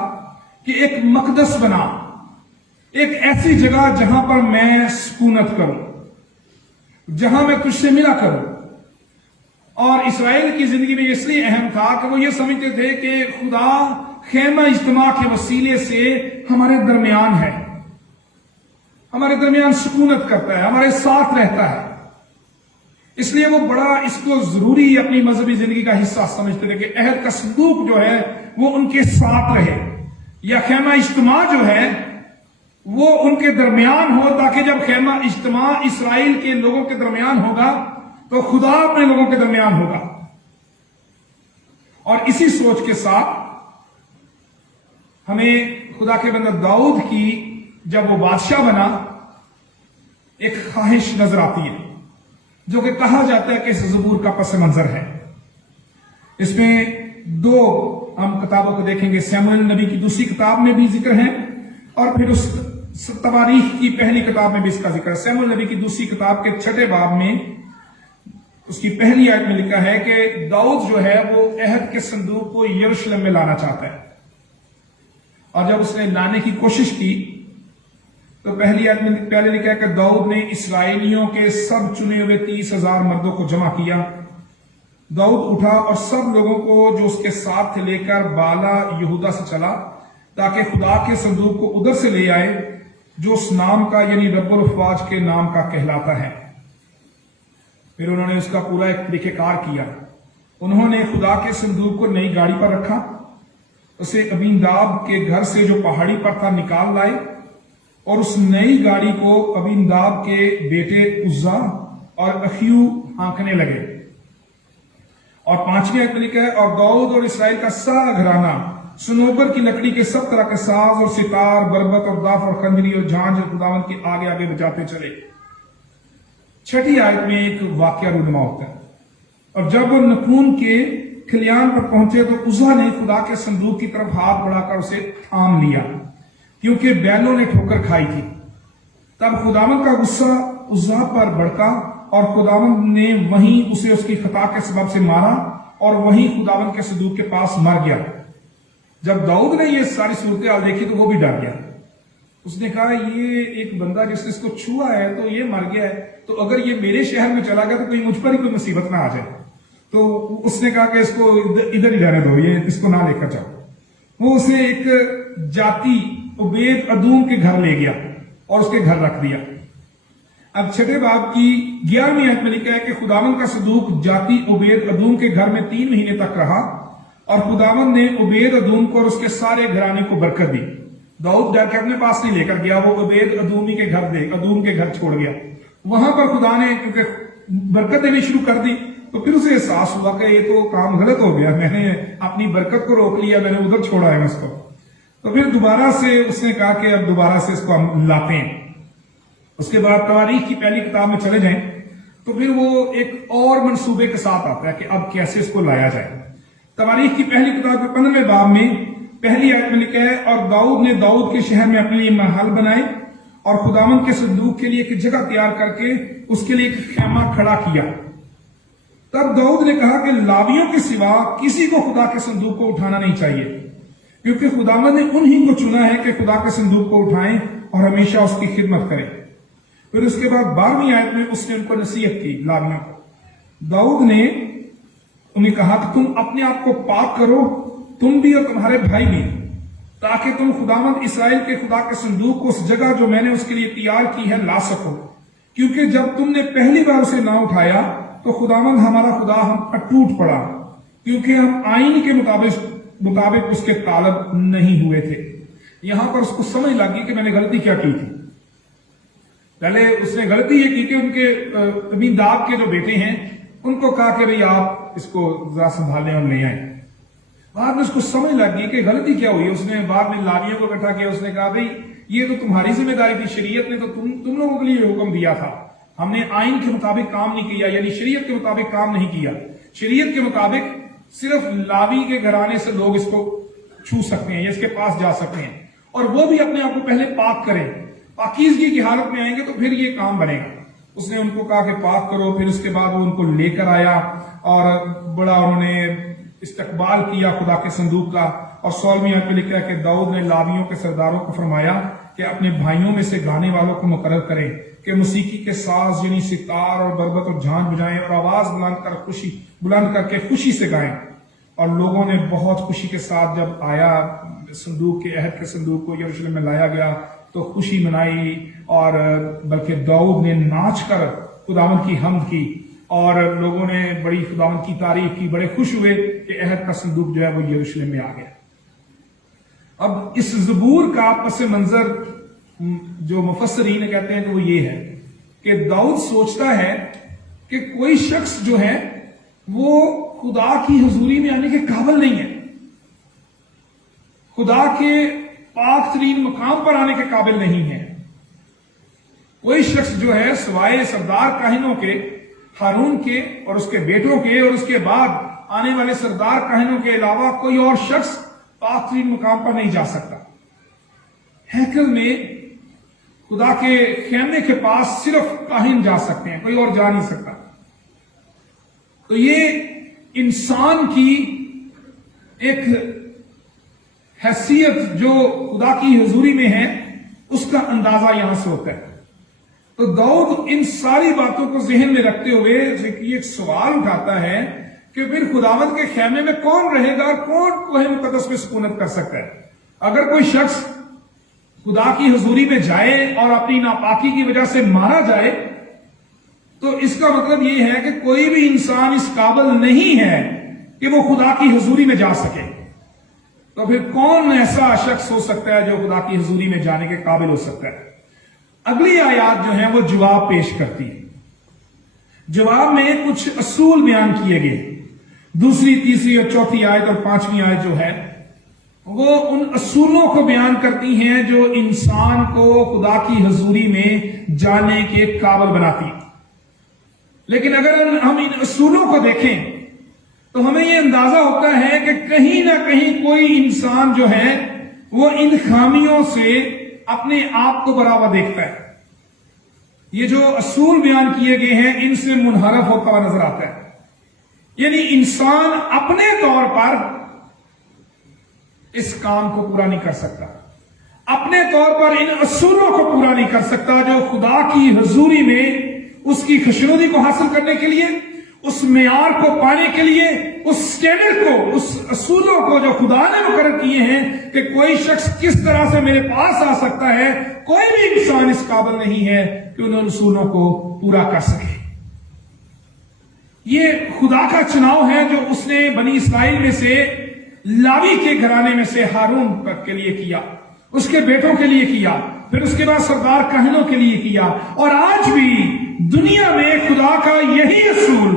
कि एक मकदस बना, एक ऐसी जगह जहां पर मैं सुकूनत करूं, जहां मैं तुझसे मिला करूं। और इस्राएल की जिंदगी में इसलिए अहम था कि वो ये समझते थे कि खुदा खेमा इज्तिमा के वसीले से हमारे दरमियान है, हमारे दरमियान सुकूनत करता है, हमारे साथ रहता है। इसलिए वो बड़ा इसको जरूरी अपनी मजहबी जिंदगी का हिस्सा समझते थे कि अहद का संदूक जो है वो उनके साथ रहे, या खेमा इज्तिमा जो है वो उनके दरमियान हो, ताकि जब खेमा इज्तिमा इस्राएल के लोगों के दरमियान होगा तो खुदा अपने लोगों के दरमियान होगा। और इसी सोच के साथ हमें खुदा के बंदा दाऊद की जब वो बादशाह बना एक ख्वाहिश नजर आती है, जो कि कहा जाता है कि इस ज़बूर का पस मंजर है। इसमें दो हम किताबों को देखेंगे, सैमुएल नबी की दूसरी किताब में भी जिक्र है और फिर उस तवारीख की पहली किताब में भी इसका जिक्र है। सैमुएल नबी की दूसरी किताब के 6ठे बाब में उसकी पहली आयत में लिखा है कि दाऊद जो है वो अहद के संदूक को यरूशलेम में लाना चाहता है। और जब उसने लाने की कोशिश की तो पहले लिखा है कि दाऊद ने इसराइलियों के सब चुने हुए 30,000 मर्दों को जमा किया। दाऊद उठा और सब लोगों को जो उसके साथ थे लेकर बाला यहूदा से चला ताकि खुदा के संदूक को उधर से ले आए जो उस नाम का यानी रब्बुल अफ़वाज के नाम का कहलाता है। फिर उन्होंने उसका पूरा एक तरीक़ेकार किया। उन्होंने खुदा के संदूक को नई गाड़ी पर रखा, उसे अबीनदाब के घर से जो पहाड़ी पर था निकाल लाए और उस नई गाड़ी को अबीनदाब के बेटे उज्जा और अखियू हाँकने लगे। और 5वीं आयत में लिखा है, और दाऊद और इसराइल का सारा घराना सनोबर की लकड़ी के सब तरह के साज और सितार, बरबत और दाफ और खंजरी और झांझ खुदावन के आगे आगे बजाते चले। 6ठी आयत में एक वाक्य रूनुमा होता है, और जब वो नपून के खलियान पर पहुंचे तो उज्जा ने खुदा के संदूक की तरफ हाथ बढ़ाकर उसे थाम लिया क्योंकि बैलों ने ठोकर खाई थी। तब खुदावन का गुस्सा उज्जा पर भड़का और खुदावन ने वहीं उसे उसकी खता के सबब से मारा और वहीं खुदावन के संदूक के पास मर गया। जब दाऊद ने ये सारी सूरत हाल देखी तो वो भी डर गया। उसने कहा, ये एक बंदा जिसने इसको छुआ है तो ये मर गया है, तो अगर ये मेरे शहर में चला गया तो कहीं मुझ पर ही कोई मुसीबत ना आ जाए। तो उसने कहा कि इसको इधर ही रहने दो, ये इसको ना लेकर जाओ। वो उसे एक जाति उबेद अदूम के घर ले गया और उसके घर रख दिया। अब 6ठे बाब की 11वीं आयत में लिखा है कि खुदावन का संदूक जाति उबेद अदूम के घर में 3 महीने तक रहा और खुदावन ने उबेद अदूम को और उसके सारे घराने को बरकत दी। दाऊद डर के अपने पास नहीं लेकर गया, वो उबेद अदूमी के घर छोड़ गया। वहां पर खुदा ने क्योंकि बरकत देनी शुरू कर दी तो फिर उसे एहसास हुआ कि ये तो काम गलत हो गया, मैंने अपनी बरकत को रोक लिया, मैंने उधर छोड़ा है उसको। तो फिर दोबारा से उसने कहा कि अब दोबारा से इसको हम लाते हैं। उसके बाद तवारीख की पहली किताब में चले जाएं तो फिर वो एक और मंसूबे के साथ आता है कि अब कैसे इसको लाया जाए। तवारीख की पहली किताब के 15वें बाब में पहली आयत में लिखा है, और दाऊद ने दाऊद के शहर में अपने लिए महल बनाए और खुदावन के संदूक के लिए एक जगह तैयार करके उसके लिए एक खैमा खड़ा किया। तब दाऊद ने कहा कि लावियों के सिवा किसी को खुदा के संदूक को उठाना नहीं चाहिए, क्योंकि खुदावन ने उन्हीं को चुना है कि खुदा के संदूक को उठाएं और हमेशा उसकी खिदमत करें। फिर उसके बाद 12वीं आयत में उसने उनको नसीहत की लावियों को। दाऊद ने उन्हें कहा कि तुम अपने आप को पाक करो, तुम भी और तुम्हारे भाई भी, ताकि तुम खुदावंद इसराइल के खुदा के संदूक को उस जगह जो मैंने उसके लिए तैयार की है ला सको, क्योंकि जब तुमने पहली बार उसे ना उठाया तो खुदावंद हमारा खुदा हम पर टूट पड़ा, क्योंकि हम आईन के मुताबिक उसके तालब नहीं हुए थे। यहां पर उसको समझ लगी कि मैंने गलती क्या की थी। पहले उसने गलती ये की कि उनके अबीनदाब के जो बेटे हैं उनको कहा कि भाई आप इसको जरा संभालें और ले आए। बाद में उसको समझ लगी कि गलती क्या हुई। उसने बाद में लावियों को इकट्ठा किया, उसने कहा भाई ये तो तुम्हारी जिम्मेदारी थी, शरीयत ने तो तुम लोगों के लिए हुक्म दिया था, हमने आइन के मुताबिक काम नहीं किया, यानी शरीयत के मुताबिक काम नहीं किया। शरीयत के मुताबिक सिर्फ लावी के घराने से लोग इसको छू सकते हैं या इसके पास जा सकते हैं, और वो भी अपने आप को पहले पाक करें, पाकीज़गी की हालत में आएंगे तो फिर ये काम बनेगा। उसने उनको कहा कि पाक करो। फिर उसके बाद वो उनको लेकर आया और बड़ा उन्होंने इस्तकबाल किया खुदा के संदूक का। और 16वीं आयत में लिखा है कि दाऊद ने लावियों के सरदारों को फरमाया कि अपने भाइयों में से गाने वालों को मुकर्रर करें कि मौसीकी के साज यानी सितार और बरबत और झांझ बजाएं और आवाज बुलंद करके खुशी से गाएं। और लोगों ने बहुत खुशी के साथ जब आया संदूक के अहद के संदूक को यरूशलेम में लाया गया तो खुशी मनाई, और बल्कि दाऊद ने नाच कर खुदावंद की हमद की और लोगों ने बड़ी खुदावंद की तारीफ की, बड़े खुश हुए कि अहद का संदूक जो है वो यरूशलेम में आ गया। अब इस ज़बूर का पस मंजर जो मुफस्सरीन कहते हैं कि वो ये है कि दाऊद सोचता है कि कोई शख्स जो है वो खुदा की हुजूरी में आने के काबिल नहीं है, खुदा के पाक तरीन मकाम पर आने के काबिल नहीं है। कोई शख्स जो है सिवाय सरदार काहिनों के, हारून के और उसके बेटों के और उसके बाद आने वाले सरदार काहिनों के अलावा कोई और शख्स पाक तरीन मकाम पर नहीं जा सकता। हैकल में खुदा के खेमे के पास सिर्फ काहिन जा सकते हैं, कोई और जा नहीं सकता। तो ये इंसान की एक हैसियत जो खुदा की हुजूरी में है उसका अंदाजा यहां से होता है। तो दाऊद इन सारी बातों को जहन में रखते हुए एक सवाल उठाता है कि फिर खुदावंद के खैमे में कौन रहेगा और कौन कोहे मुकद्दस में सुकूनत कर सकता है। अगर कोई शख्स खुदा की हुजूरी में जाए और अपनी नापाकी की वजह से मारा जाए तो इसका मतलब यह है कि कोई भी इंसान इस काबिल नहीं है कि वो खुदा की हुजूरी में जा सके। तो फिर कौन ऐसा शख्स हो सकता है जो खुदा की हुजूरी में जाने के काबिल हो सकता है। अगली आयत जो है वो जवाब पेश करती है। जवाब में कुछ असूल बयान किए गए। दूसरी, तीसरी और चौथी आयत और पांचवी आयत जो है वो उन असूलों को बयान करती हैं जो इंसान को खुदा की हुजूरी में जाने के काबिल बनाती है। लेकिन अगर हम इन असूलों को देखें तो हमें यह अंदाजा होता है कि कहीं ना कहीं कोई इंसान जो है वो इन खामियों से अपने आप को बराबर देखता है। ये जो असूल बयान किए गए हैं इनसे मुनहरफ होता हुआ नजर आता है। यानी इंसान अपने तौर पर इस काम को पूरा नहीं कर सकता, अपने तौर पर इन असूलों को पूरा नहीं कर सकता जो खुदा की हुजूरी में उसकी खुशनुदी को हासिल करने के लिए, उस मेयार को पाने के लिए, उस स्टैंडर्ड को, उस असूलों को जो खुदा ने मुकर्रर किए हैं कि कोई शख्स किस तरह से मेरे पास आ सकता है, कोई भी इंसान इस काबिल नहीं है कि उन असूलों को पूरा कर सके। ये खुदा का चुनाव है जो उसने बनी इस्राइल में से लावी के घराने में से हारून के लिए किया, उसके बेटों के लिए किया, फिर उसके बाद सरदार कहनों के लिए किया। और आज भी दुनिया में खुदा का यही असूल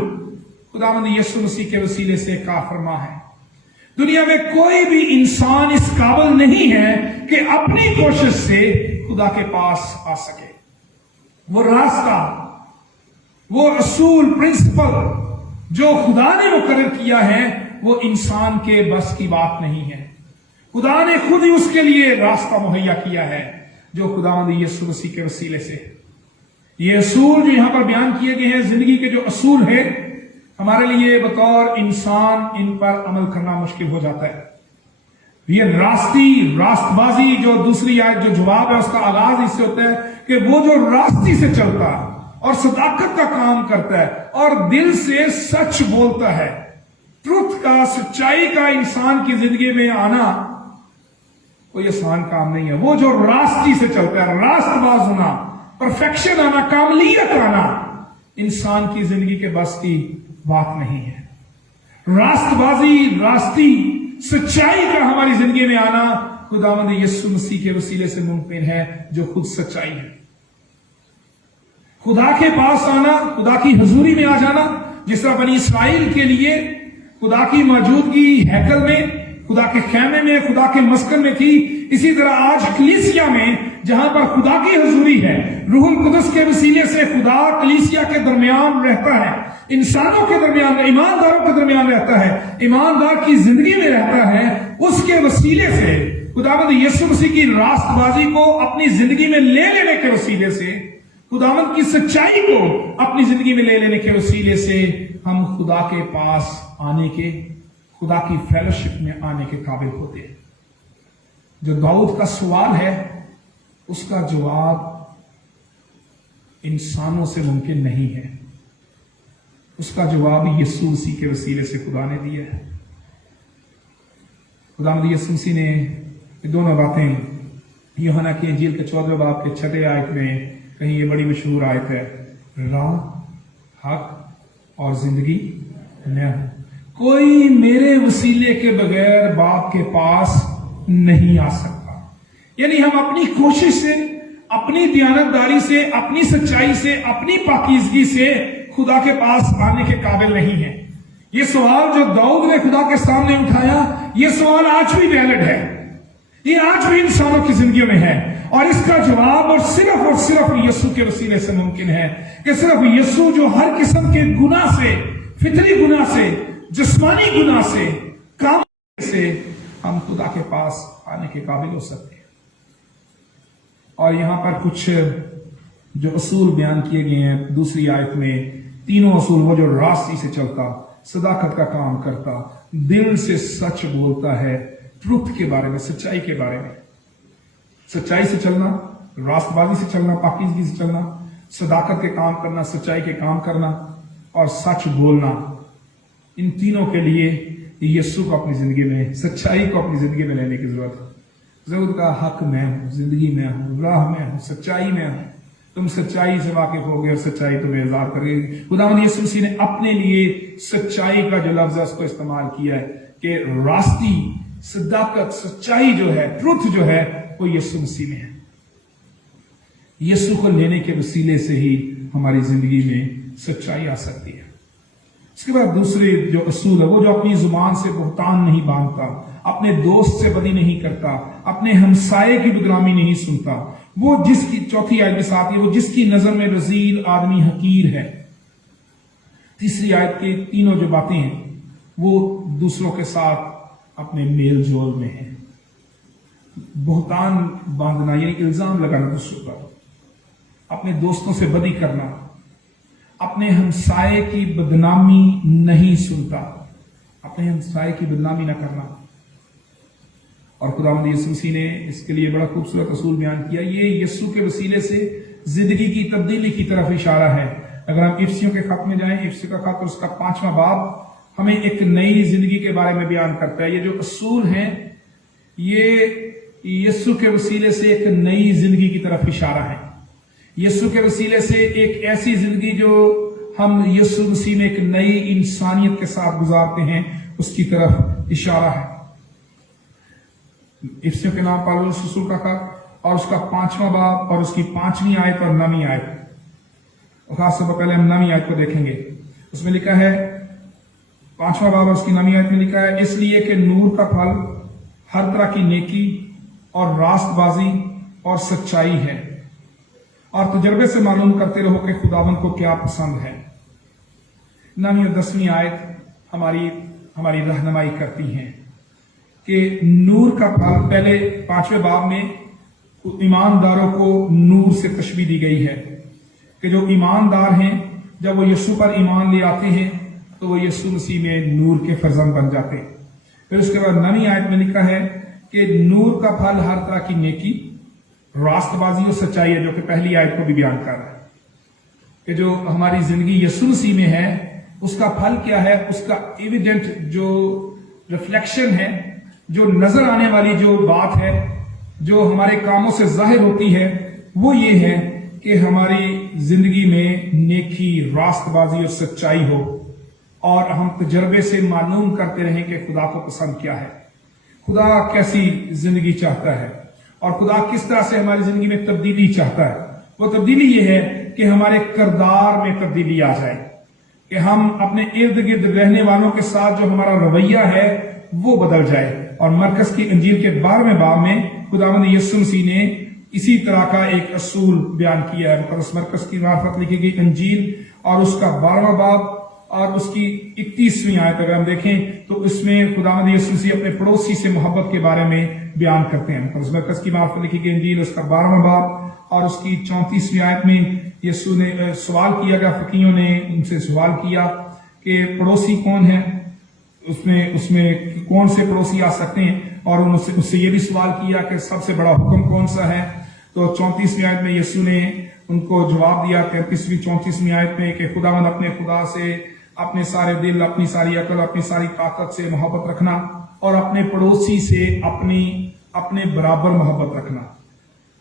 खुदावंद यीशु मसीह के वसीले से काफरमा है। दुनिया में कोई भी इंसान इस काबिल नहीं है कि अपनी कोशिश से खुदा के पास आ सके। वो रास्ता, वो असूल, प्रिंसिपल जो खुदा ने मुकर्रर किया है वो इंसान के बस की बात नहीं है। खुदा ने खुद ही उसके लिए रास्ता मुहैया किया है जो खुदावंद यीशु मसीह के वसीले से। ये असूल जो यहां पर बयान किए गए हैं, जिंदगी के जो असूल है, हमारे लिए बतौर इंसान इन पर अमल करना मुश्किल हो जाता है। ये रास्तबाजी जो दूसरी आयत जो जवाब है उसका आगाज इससे होता है कि वो जो रास्ती से चलता है और सदाकत का काम करता है और दिल से सच बोलता है, ट्रुथ का, सच्चाई का इंसान की जिंदगी में आना कोई आसान काम नहीं है। वो जो रास्ती से चलता है, रास्तबाज होना, परफेक्शन आना, कामलियत आना इंसान की जिंदगी के बस की बात नहीं है। रास्तबाजी, रास्ती, सच्चाई का हमारी जिंदगी में आना खुदावंद यीशु मसीह के वसीले से मुमकिन है जो खुद सच्चाई है। खुदा के पास आना, खुदा की हुजूरी में आ जाना, जिस तरह बनी इस्राइल के लिए खुदा की मौजूदगी हैकल में, खुदा के खैमे में, खुदा के मस्कन में थी, इसी तरह आज कलीसिया में जहां पर खुदा की हुजूरी है, रूहुल कुदस के वसीले से खुदा कलीसिया के दरमियान रहता है, इंसानों के दरमियान, ईमानदारों के दरमियान रहता है, ईमानदार की जिंदगी में रहता है। उसके वसीले से खुदावंद यीशु मसीह की रास्तबाजी को अपनी जिंदगी में ले लेने के वसीले से, खुदावंद की सच्चाई को अपनी जिंदगी में ले लेने के वसीले से हम खुदा के पास आने के, खुदा की फेलोशिप में आने के काबिल होते हैं। जो दाऊद का सवाल है उसका जवाब इंसानों से मुमकिन नहीं है, उसका जवाब यीशु मसीह के वसीले से खुदा ने दिया है। खुदावंद यीशु मसीह ने ये दोनों बातें यूहन्ना की इंजील के 14वें बाब के 6 आयत में कहीं, ये बड़ी मशहूर आयत है, राह, हक और जिंदगी मैं हूं, कोई मेरे वसीले के बगैर बाप के पास नहीं आ सकता। यानी हम अपनी कोशिश से, अपनी दयानतदारी से, अपनी सच्चाई से, अपनी पाकीज़गी से खुदा के पास आने के काबिल नहीं है। ये सवाल जो दाऊद ने खुदा के सामने उठाया, ये सवाल आज भी वैलिड है, ये आज भी इंसानों की जिंदगी में है। और इसका जवाब और सिर्फ यीशु के वसीले से मुमकिन है कि सिर्फ यीशु जो हर किस्म के गुनाह से, फितरी गुनाह से, जिस्मानी गुनाह से, काम से हम खुदा के पास आने के काबिल हो सकते हैं। और यहां पर कुछ जो असूल बयान किए गए हैं दूसरी आयत में, तीनों असूल, वो जो रास्ती से चलता, सदाकत का काम करता, दिल से सच बोलता है, ट्रुथ के बारे में, सच्चाई के बारे में। सच्चाई से चलना, रास्तबाजी से चलना, पाकीज़गी से चलना, सदाकत के काम करना, सच्चाई के काम करना और सच बोलना, इन तीनों के लिए यीशु को अपनी जिंदगी में, सच्चाई को अपनी जिंदगी में लेने की जरूरत है। जरूरत का हक मैं हूं, जिंदगी में हूं, राह में हूं, सच्चाई में हूं। तुम सच्चाई से वाकिफ होगे और सच्चाई तुम्हें आजाद करेगी। खुदावंद यीशु मसीह ने अपने लिए सच्चाई का जो लफ्ज है उसको इस्तेमाल किया है कि रास्ती, सदाकत, सच्चाई जो है, ट्रुथ जो है, वो यीशु मसीह में है। यीशु को लेने के वसीले से ही हमारी जिंदगी में सच्चाई आ सकती है। इसके बाद दूसरे जो असूल है, वो जो अपनी जुबान से बुहतान नहीं बांधता, अपने दोस्त से बदी नहीं करता, अपने हमसाये की बदनामी नहीं सुनता, वो जिसकी, चौथी आयत के साथ ही, वो जिसकी नजर में रजील आदमी हकीर है। तीसरी आयत के तीनों जो बातें हैं वो दूसरों के साथ अपने मेल जोल में है। बुहतान बांधना यानी इल्जाम लगाना दूसरों पर, अपने दोस्तों से बदी करना, अपने हमसाये की बदनामी नहीं सुनता, अपने हमसाये की बदनामी न करना। और खुदावंद यीशु मसीह ने इसके लिए बड़ा खूबसूरत असूल बयान किया। ये यीशु के वसीले से जिंदगी की तब्दीली की तरफ इशारा है। अगर हम इफ्सियों के खत में जाएं, इफ्सियों का खत और उसका 5वां बाब हमें एक नई जिंदगी के बारे में बयान करता है। ये जो असूल हैं, ये यीशु के वसीले से एक नई जिंदगी की तरफ इशारा है। यीशु के वसीले से एक ऐसी जिंदगी जो हम यीशु मसीह में एक नई इंसानियत के साथ गुजारते हैं, उसकी तरफ इशारा है। इफ्सियों के नाम पौलुस रसूल का खत और उसका 5वां बाब और उसकी 5वीं आयत और 9वीं आयत, खास तौर पर पहले हम 9वीं आयत को देखेंगे। उसमें लिखा है, 5वां बाब और उसकी 9वीं आयत में लिखा है, इसलिए कि नूर का फल हर तरह की नेकी और रास्तबाजी और सच्चाई है, और तजर्बे से मालूम करते रहो कि खुदावंद को क्या पसंद है। 9वीं और 10वीं आयत हमारी रहनुमाई करती हैं कि नूर का फल, पहले 5वें बाब में ईमानदारों को नूर से तशबीह दी गई है कि जो ईमानदार हैं, जब वो यीशु पर ईमान ले आते हैं तो वो यीशु मसीह में नूर के फर्जंद बन जाते हैं। फिर उसके बाद 9वीं आयत में लिखा है कि नूर का फल हर तरह की नेकी, रास्तबाजी और सच्चाई है, जो कि पहली आयत को भी बयान कर रहा है कि जो हमारी जिंदगी यीशु मसीह में है उसका फल क्या है, उसका एविडेंट जो रिफ्लेक्शन है, जो नजर आने वाली जो बात है, जो हमारे कामों से जाहिर होती है, वो ये है कि हमारी जिंदगी में नेकी, रास्तबाजी और सच्चाई हो, और हम तजर्बे से मालूम करते रहें कि खुदा को पसंद क्या है, खुदा कैसी जिंदगी चाहता है, और खुदा किस तरह से हमारी जिंदगी में तब्दीली चाहता है। वो तब्दीली ये है कि हमारे किरदार में तब्दीली आ जाए, कि हम अपने इर्द गिर्द रहने वालों के साथ जो हमारा रवैया है वो बदल जाए। और मरकस की इंजील के 12वें बाब में खुदावंद यीशु मसीह ने इसी तरह का एक असूल बयान किया है। मुकद्दस मरकस की मार्फत लिखी गई इंजील और उसका 12वां बाब और उसकी 31वीं आयत अगर हम देखें तो इसमें खुदावंद यीशु मसीह अपने पड़ोसी से मोहब्बत के बारे में बयान करते हैं। मुकद्दस मरकस की मार्फत लिखी गई इंजील उसका 12वां बाब और उसकी 34वीं आयत में यीशु ने सवाल किया गया, फकीयों ने उनसे सवाल किया कि पड़ोसी कौन है, उसमें कौन से पड़ोसी आ सकते हैं, और उससे ये भी सवाल किया कि सबसे बड़ा हुक्म कौन सा है। तो 34वीं आयत में यीशु ने उनको जवाब दिया, 33वीं 34वीं आयत में, कि खुदावंद अपने खुदा से अपने सारे दिल, अपनी सारी अकल, अपनी सारी ताकत से मोहब्बत रखना, और अपने पड़ोसी से अपने बराबर मोहब्बत रखना,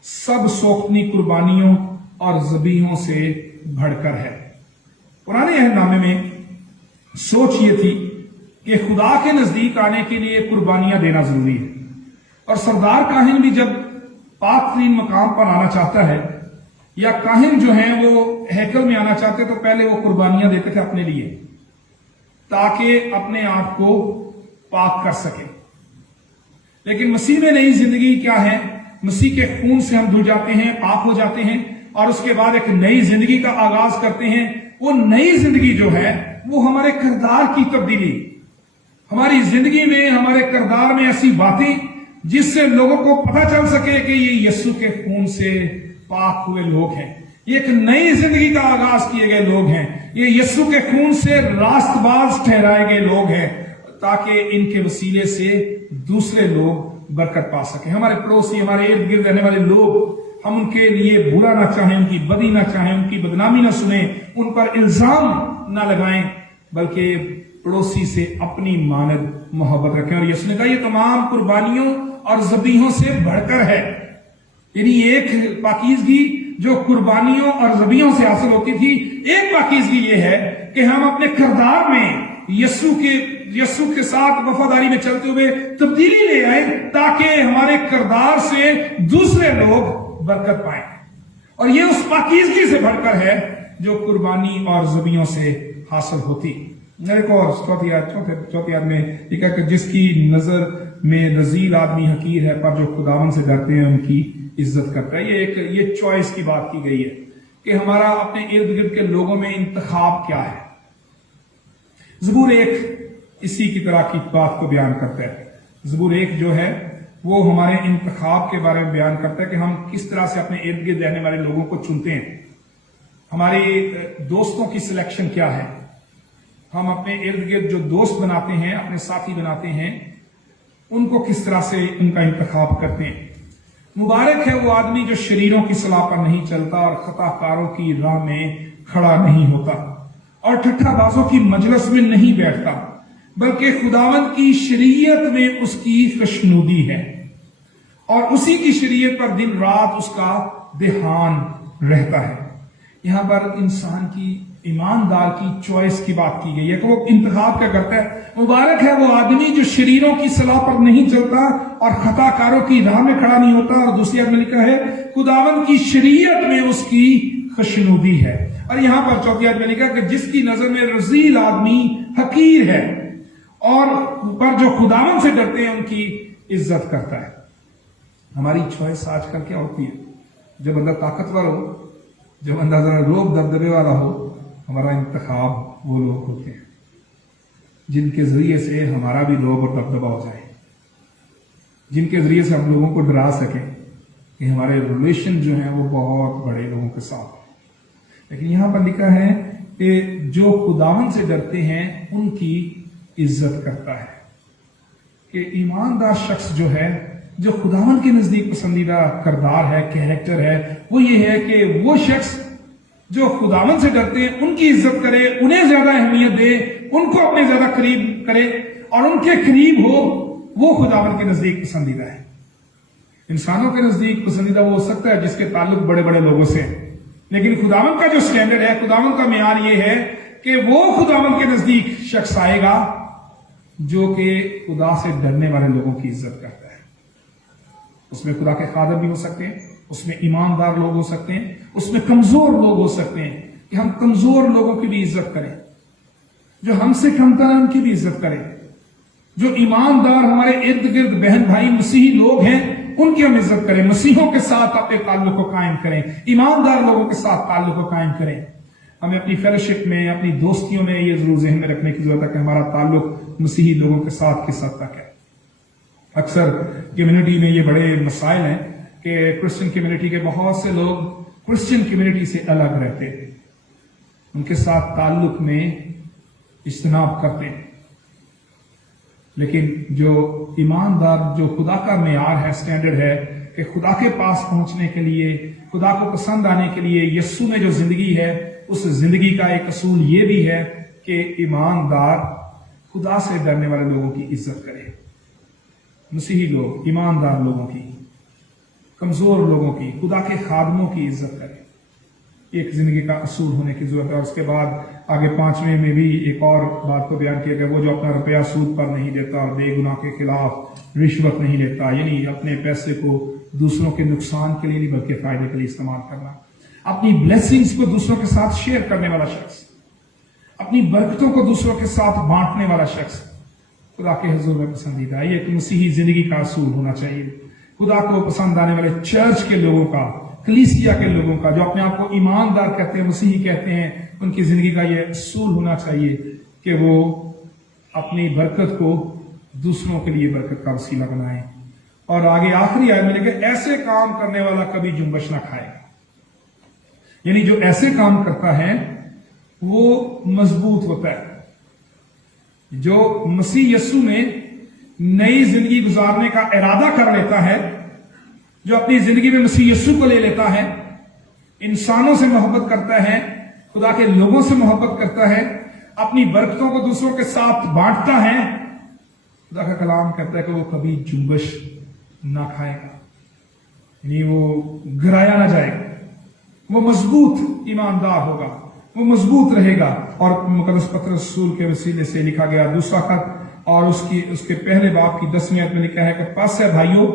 सब सोख्तनी कुर्बानियों और ज़बीहों से बढ़कर है। पुराने अहदनामे में सोच ये थी कि खुदा के नजदीक आने के लिए कुर्बानियां देना जरूरी है, और सरदार काहिन भी जब पाक तरीन मकाम पर आना चाहता है, या काहिन जो है वो हैकल में आना चाहते, तो पहले वो कुर्बानियां देते थे अपने लिए, ताकि अपने आप को पाक कर सके। लेकिन मसीह में नई जिंदगी क्या है, मसीह के खून से हम धुल जाते हैं, पाक हो जाते हैं, और उसके बाद एक नई जिंदगी का आगाज करते हैं। वो नई जिंदगी जो है वो हमारे किरदार की तब्दीली, हमारी जिंदगी में, हमारे किरदार में ऐसी बातें जिससे लोगों को पता चल सके कि ये यीशु के खून से पाक हुए लोग हैं, ये एक नई जिंदगी का आगाज किए गए लोग हैं, ये यीशु के खून से रास्तबाज ठहराए गए लोग हैं, ताकि इनके वसीले से दूसरे लोग बरकत पा सकें। हमारे पड़ोसी, हमारे इर्द गिर्द रहने वाले लोग, हम उनके लिए बुरा ना चाहें, उनकी बदी ना चाहें, उनकी बदनामी ना सुने, उन पर इल्जाम ना लगाएं, बल्कि पड़ोसी से अपनी मानद मोहब्बत रखें। और यीशु ने कहा, ये तमाम कुर्बानियों और ज़बीहों से बढ़कर है। यानी एक पाकीज़गी जो कुर्बानियों और ज़बीहों से हासिल होती थी, एक पाकीज़गी ये है कि हम अपने किरदार में यीशु के साथ वफादारी में चलते हुए तब्दीली ले आए, ताकि हमारे किरदार से दूसरे लोग बरकत पाए। और ये उस पाकीज़गी से बढ़कर है जो कुर्बानी और ज़बीहों से हासिल होती। एक और चौथी याद में लिखा कि जिसकी नजर में रजील आदमी हकीर है, पर जो खुदावन से डरते हैं उनकी इज्जत करता है। ये चॉइस की बात की गई है कि हमारा अपने इर्द गिर्द के लोगों में इंतखाब क्या है। ज़बूर 1 इसी की तरह की बात को बयान करता है। ज़बूर 1 जो है वो हमारे इंतखाब के बारे में बयान करता है कि हम किस तरह से अपने इर्द गिर्द रहने वाले लोगों को चुनते हैं। हमारे दोस्तों की सिलेक्शन क्या है, हम अपने इर्द गिर्द जो दोस्त बनाते हैं, अपने साथी बनाते हैं, उनको किस तरह से उनका इंतखाब करते हैं। मुबारक है वो आदमी जो शरीरों की सलाह पर नहीं चलता और खताकारों की राह में खड़ा नहीं होता और ठट्ठाबाजों की मजलिस में नहीं बैठता, बल्कि खुदावंद की शरीयत में उसकी खुशनुदी है और उसी की शरीयत पर दिन रात उसका ध्यान रहता है। यहां पर इंसान की, ईमानदार की चॉइस की बात की गई है कि वो इंतखाब क्या करता है। मुबारक है वो आदमी जो शरीरों की सलाह पर नहीं चलता और खताकारों की राह में खड़ा नहीं होता। और दूसरी आयत में लिखा है खुदावंद की शरीयत में उसकी खुशनुदी है। और यहां पर चौथी आयत में लिखा कि जिसकी नजर में रजील आदमी हकीर है और पर जो खुदावंद से डरते हैं उनकी इज्जत करता है। हमारी चॉइस आजकल क्या होती है? जब बंदा ताकतवर हो, जब बंदा जरा रोब दबदबे वाला हो, हमारा इंतखाब वो लोग होते हैं जिनके जरिए से हमारा भी रोब और दबदबा हो जाए, जिनके जरिए से हम लोगों को डरा सकें कि हमारे रिलेशन जो हैं वो बहुत बड़े लोगों के साथ। लेकिन यहां पर लिखा है कि जो खुदावन से डरते हैं उनकी इज्जत करता है। कि ईमानदार शख्स जो है, जो खुदावन के नजदीक पसंदीदा किरदार है, कैरेक्टर है, वो ये है कि वो शख्स जो खुदावन से डरते हैं उनकी इज्जत करे, उन्हें ज्यादा अहमियत दे, उनको अपने ज्यादा करीब करे और उनके करीब हो। वो खुदावन के नजदीक पसंदीदा है। इंसानों के नजदीक पसंदीदा वो हो सकता है जिसके ताल्लुक बड़े बड़े लोगों से, लेकिन खुदावन का जो स्टैंडर्ड है, खुदावन का मेयार ये है कि वो खुदावन के नजदीक शख्स आएगा जो कि खुदा से डरने वाले लोगों की इज्जत करता है। उसमें खुदा के खादम भी हो सकते हैं, उसमें ईमानदार लोग हो सकते हैं, उसमें कमजोर लोग हो सकते हैं। कि हम कमजोर लोगों की भी इज्जत करें, जो हमसे कमतर हैं उनकी भी इज्जत करें, जो ईमानदार हमारे इर्द गिर्द बहन भाई मसीही लोग हैं उनकी हम इज्जत करें, मसीहों के साथ अपने ताल्लुक को कायम करें, ईमानदार लोगों के साथ ताल्लुक को कायम करें। हमें अपनी फेलोशिप में, अपनी दोस्तियों में ये जरूर जहन में रखने की जरूरत है कि हमारा ताल्लुक मसीही लोगों के साथ किस हद तक है। अक्सर कम्युनिटी में ये बड़े मसाइल हैं कि क्रिश्चियन कम्युनिटी के बहुत से लोग क्रिश्चियन कम्युनिटी से अलग रहते हैं, उनके साथ ताल्लुक में इज्तनाब करते हैं। लेकिन जो ईमानदार, जो खुदा का मेयार है, स्टैंडर्ड है कि खुदा के पास पहुंचने के लिए, खुदा को पसंद आने के लिए यीशु में जो जिंदगी है, उस जिंदगी का एक असूल ये भी है कि ईमानदार खुदा से डरने वाले लोगों की इज्जत करे। मसीही लोग ईमानदार लोगों की, कमजोर लोगों की, खुदा के खादमों की इज्जत करे। एक जिंदगी का असूल होने की जरूरत है। और उसके बाद आगे 5वें में भी एक और बात को बयान किया गया, वो जो अपना रुपया सूद पर नहीं देता और बेगुनाह के खिलाफ रिश्वत नहीं लेता, यानी अपने पैसे को दूसरों के नुकसान के लिए नहीं बल्कि फायदे के लिए इस्तेमाल करना, अपनी ब्लेसिंग्स को दूसरों के साथ शेयर करने वाला शख्स, अपनी बरकतों को दूसरों के साथ बांटने वाला शख्स खुदा के हुजूर में पसंदीदा है। ये एक मसीही जिंदगी का असूल होना चाहिए। खुदा को पसंद आने वाले चर्च के लोगों का, कलीसिया के लोगों का, जो अपने आप को ईमानदार कहते हैं, मसीही कहते हैं, उनकी जिंदगी का यह असूल होना चाहिए कि वो अपनी बरकत को दूसरों के लिए बरकत का वसीला बनाएं। और आगे आखिरी आयत में लिखा, ऐसे काम करने वाला कभी जुम्बश ना खाएगा। यानी जो ऐसे काम करता है वो मजबूत होता है। जो मसीह यस्सु में नई जिंदगी गुजारने का इरादा कर लेता है, जो अपनी जिंदगी में मसीह यस्सु को ले लेता है, इंसानों से मोहब्बत करता है, खुदा के लोगों से मोहब्बत करता है, अपनी बरकतों को दूसरों के साथ बांटता है, खुदा का कलाम कहता है कि वो कभी जुम्बश ना खाएगा, यानी वो गिराया ना जाएगा, वो मजबूत ईमानदार होगा, वो मजबूत रहेगा। और मुकद्दस पत्र रसूल के वसीले से लिखा गया दूसरा खत और उसके पहले बाब की 10वीं आयत में लिखा है कि पास है भाइयों,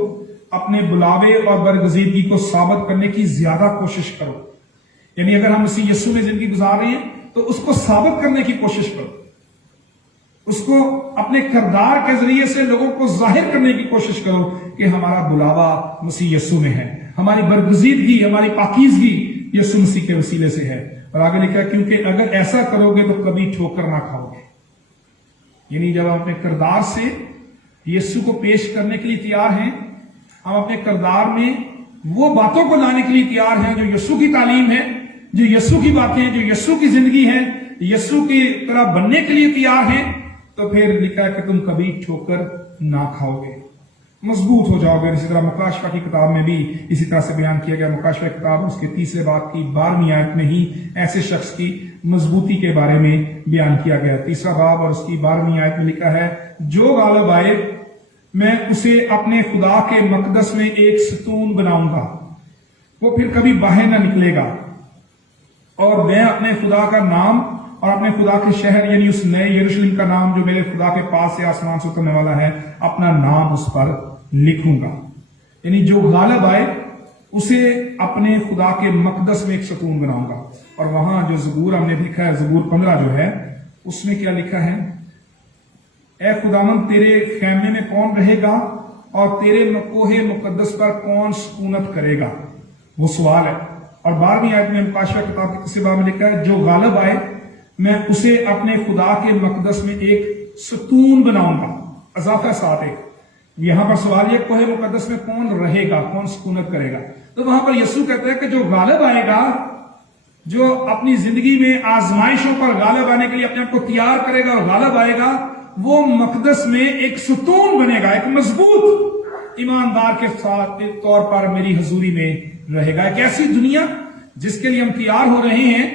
अपने बुलावे और बरगजीदगी को साबित करने की ज्यादा कोशिश करो। यानी अगर हम मसीह यस्सु में जिंदगी गुजार रहे हैं तो उसको साबित करने की कोशिश करो, उसको अपने किरदार के जरिए से लोगों को जाहिर करने की कोशिश करो कि हमारा बुलावा मसीह यस्सु में है, हमारी बरगजीदगी, हमारी पाकीज़गी यस्सु मसीह के वसीले से है। और आगे लिखा है क्योंकि अगर ऐसा करोगे तो कभी ठोकर ना खाओगे। यानी जब हम अपने किरदार से यस्सु को पेश करने के लिए तैयार हैं, हम अपने किरदार में वो बातों को लाने के लिए तैयार हैं जो यस्सु की तालीम है, जो यस्सु की बातें हैं, जो यस्सु की जिंदगी है, यस्सु की तरह बनने के लिए तैयार हैं, तो फिर लिखा है कि तुम कभी ठोकर ना खाओगे, मजबूत हो जाओगे। इसी तरह मुकाशवा की किताब में भी इसी तरह से बयान किया गया। मुकाशवा की किताब उसके 3 बाब की 12वीं आयत में ही ऐसे शख्स की मजबूती के बारे में बयान किया गया। 3 बाब और उसकी 12वीं आयत में लिखा है, जो गालिब आए मैं उसे अपने खुदा के मकदस में एक सतून बनाऊंगा, वो फिर कभी बाहर ना निकलेगा, और मैं अपने खुदा का नाम और अपने खुदा के शहर यानी उस नए यरूशलेम का नाम जो मेरे खुदा के पास से आसमान से उतरने वाला है, अपना नाम उस पर लिखूंगा। यानी जो गालिब आए उसे अपने खुदा के मकदस में एक सतून बनाऊंगा। और वहां जो ज़बूर हमने लिखा है, ज़बूर 15 जो है, उसमें क्या लिखा है, ए खुदावंद तेरे खैमे में कौन रहेगा और तेरे कोहे मुकद्दस पर कौन सुकूनत करेगा, वो सवाल है। और 12वीं आयत में मुकाशवा किताब के 3 बाब में लिखा है, जो गालिब आए मैं उसे अपने खुदा के मकदस में एक सतून बनाऊंगा। अजाफा साथ एक यहां पर सवाल यह, कोहे मुकद्दस में कौन रहेगा, कौन सुकूनत करेगा। तो वहां पर यस्सु कहते हैं कि जो गालिब आएगा, जो अपनी जिंदगी में आजमाइशों पर गालिब आने के लिए अपने आप को तैयार करेगा और गालिब आएगा, वो मकदस में एक सतून बनेगा, एक मजबूत ईमानदार के साथ तौर पर मेरी हजूरी में रहेगा। एक ऐसी दुनिया जिसके लिए हम तैयार हो रहे हैं,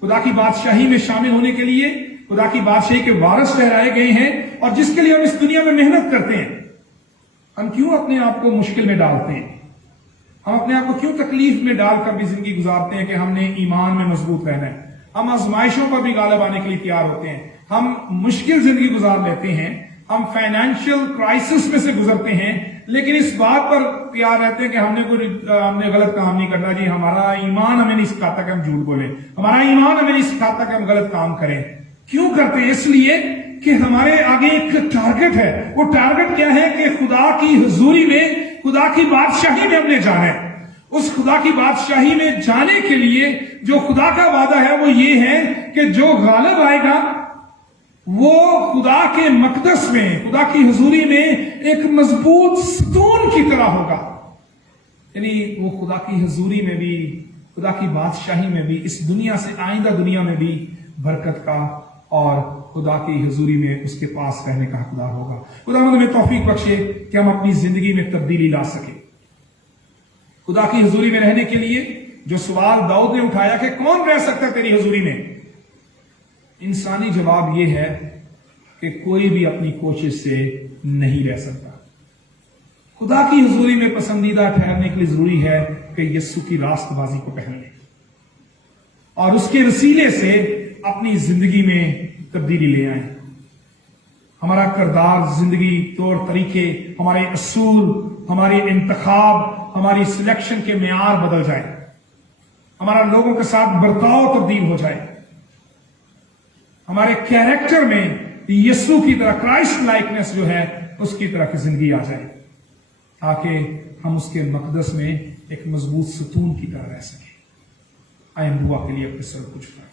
खुदा की बादशाही में शामिल होने के लिए, खुदा की बादशाही के वारिस ठहराए गए हैं, और जिसके लिए हम इस दुनिया में मेहनत करते हैं। हम क्यों अपने आप को मुश्किल में डालते हैं, हम अपने आप को क्यों तकलीफ में डालकर भी जिंदगी गुजारते हैं कि हमने ईमान में मजबूत रहना है। हम आजमाइशों पर भी गालिब आने के लिए तैयार होते हैं, हम मुश्किल जिंदगी गुजार लेते हैं, हम फाइनेंशियल क्राइसिस में से गुजरते हैं, लेकिन इस बात पर तैयार रहते हैं कि हमने गलत काम नहीं करना जी, हमारा ईमान हमें नहीं सिखाता कि हम झूठ बोले, हमारा ईमान हमें नहीं सिखाता कि हम गलत काम करें। क्यों करते हैं? इसलिए कि हमारे आगे एक टारगेट है। वो टारगेट क्या है कि खुदा की हुजूरी में, खुदा की बादशाही में हमने जाना है। उस खुदा की बादशाही में जाने के लिए जो खुदा का वादा है वो ये है कि जो गालिब आएगा वो खुदा के मकदस में, खुदा की हुजूरी में एक मजबूत सतून की तरह होगा। यानी वो खुदा की हुजूरी में भी, खुदा की बादशाही में भी, इस दुनिया से आइंदा दुनिया में भी बरकत का और खुदा की हुजूरी में उसके पास रहने का हकदार होगा। खुदावंद हमें तौफीक बख्शे कि हम अपनी जिंदगी में तब्दीली ला सके। खुदा की हुजूरी में रहने के लिए जो सवाल दाऊद ने उठाया कि कौन रह सकता है तेरी हुजूरी में, इंसानी जवाब यह है कि कोई भी अपनी कोशिश से नहीं रह सकता। खुदा की हुजूरी में पसंदीदा ठहरने के लिए जरूरी है कि यस्सु की रास्तबाजी को पहन ले और उसके वसीले से अपनी जिंदगी में तब्दीली ले आए। हमारा किरदार, जिंदगी, तौर तरीके, हमारे असूल, हमारे इंतखाब, हमारी सिलेक्शन के मेयार बदल जाए, हमारा लोगों के साथ बर्ताव तब्दील हो जाए, हमारे कैरेक्टर में यीशु की तरह, क्राइस्ट लाइकनेस जो है उसकी तरह की जिंदगी आ जाए, ताकि हम उसके मकदस में एक मजबूत सतून की तरह रह सके। आए दुआ के लिए अपने सर कुछ करें।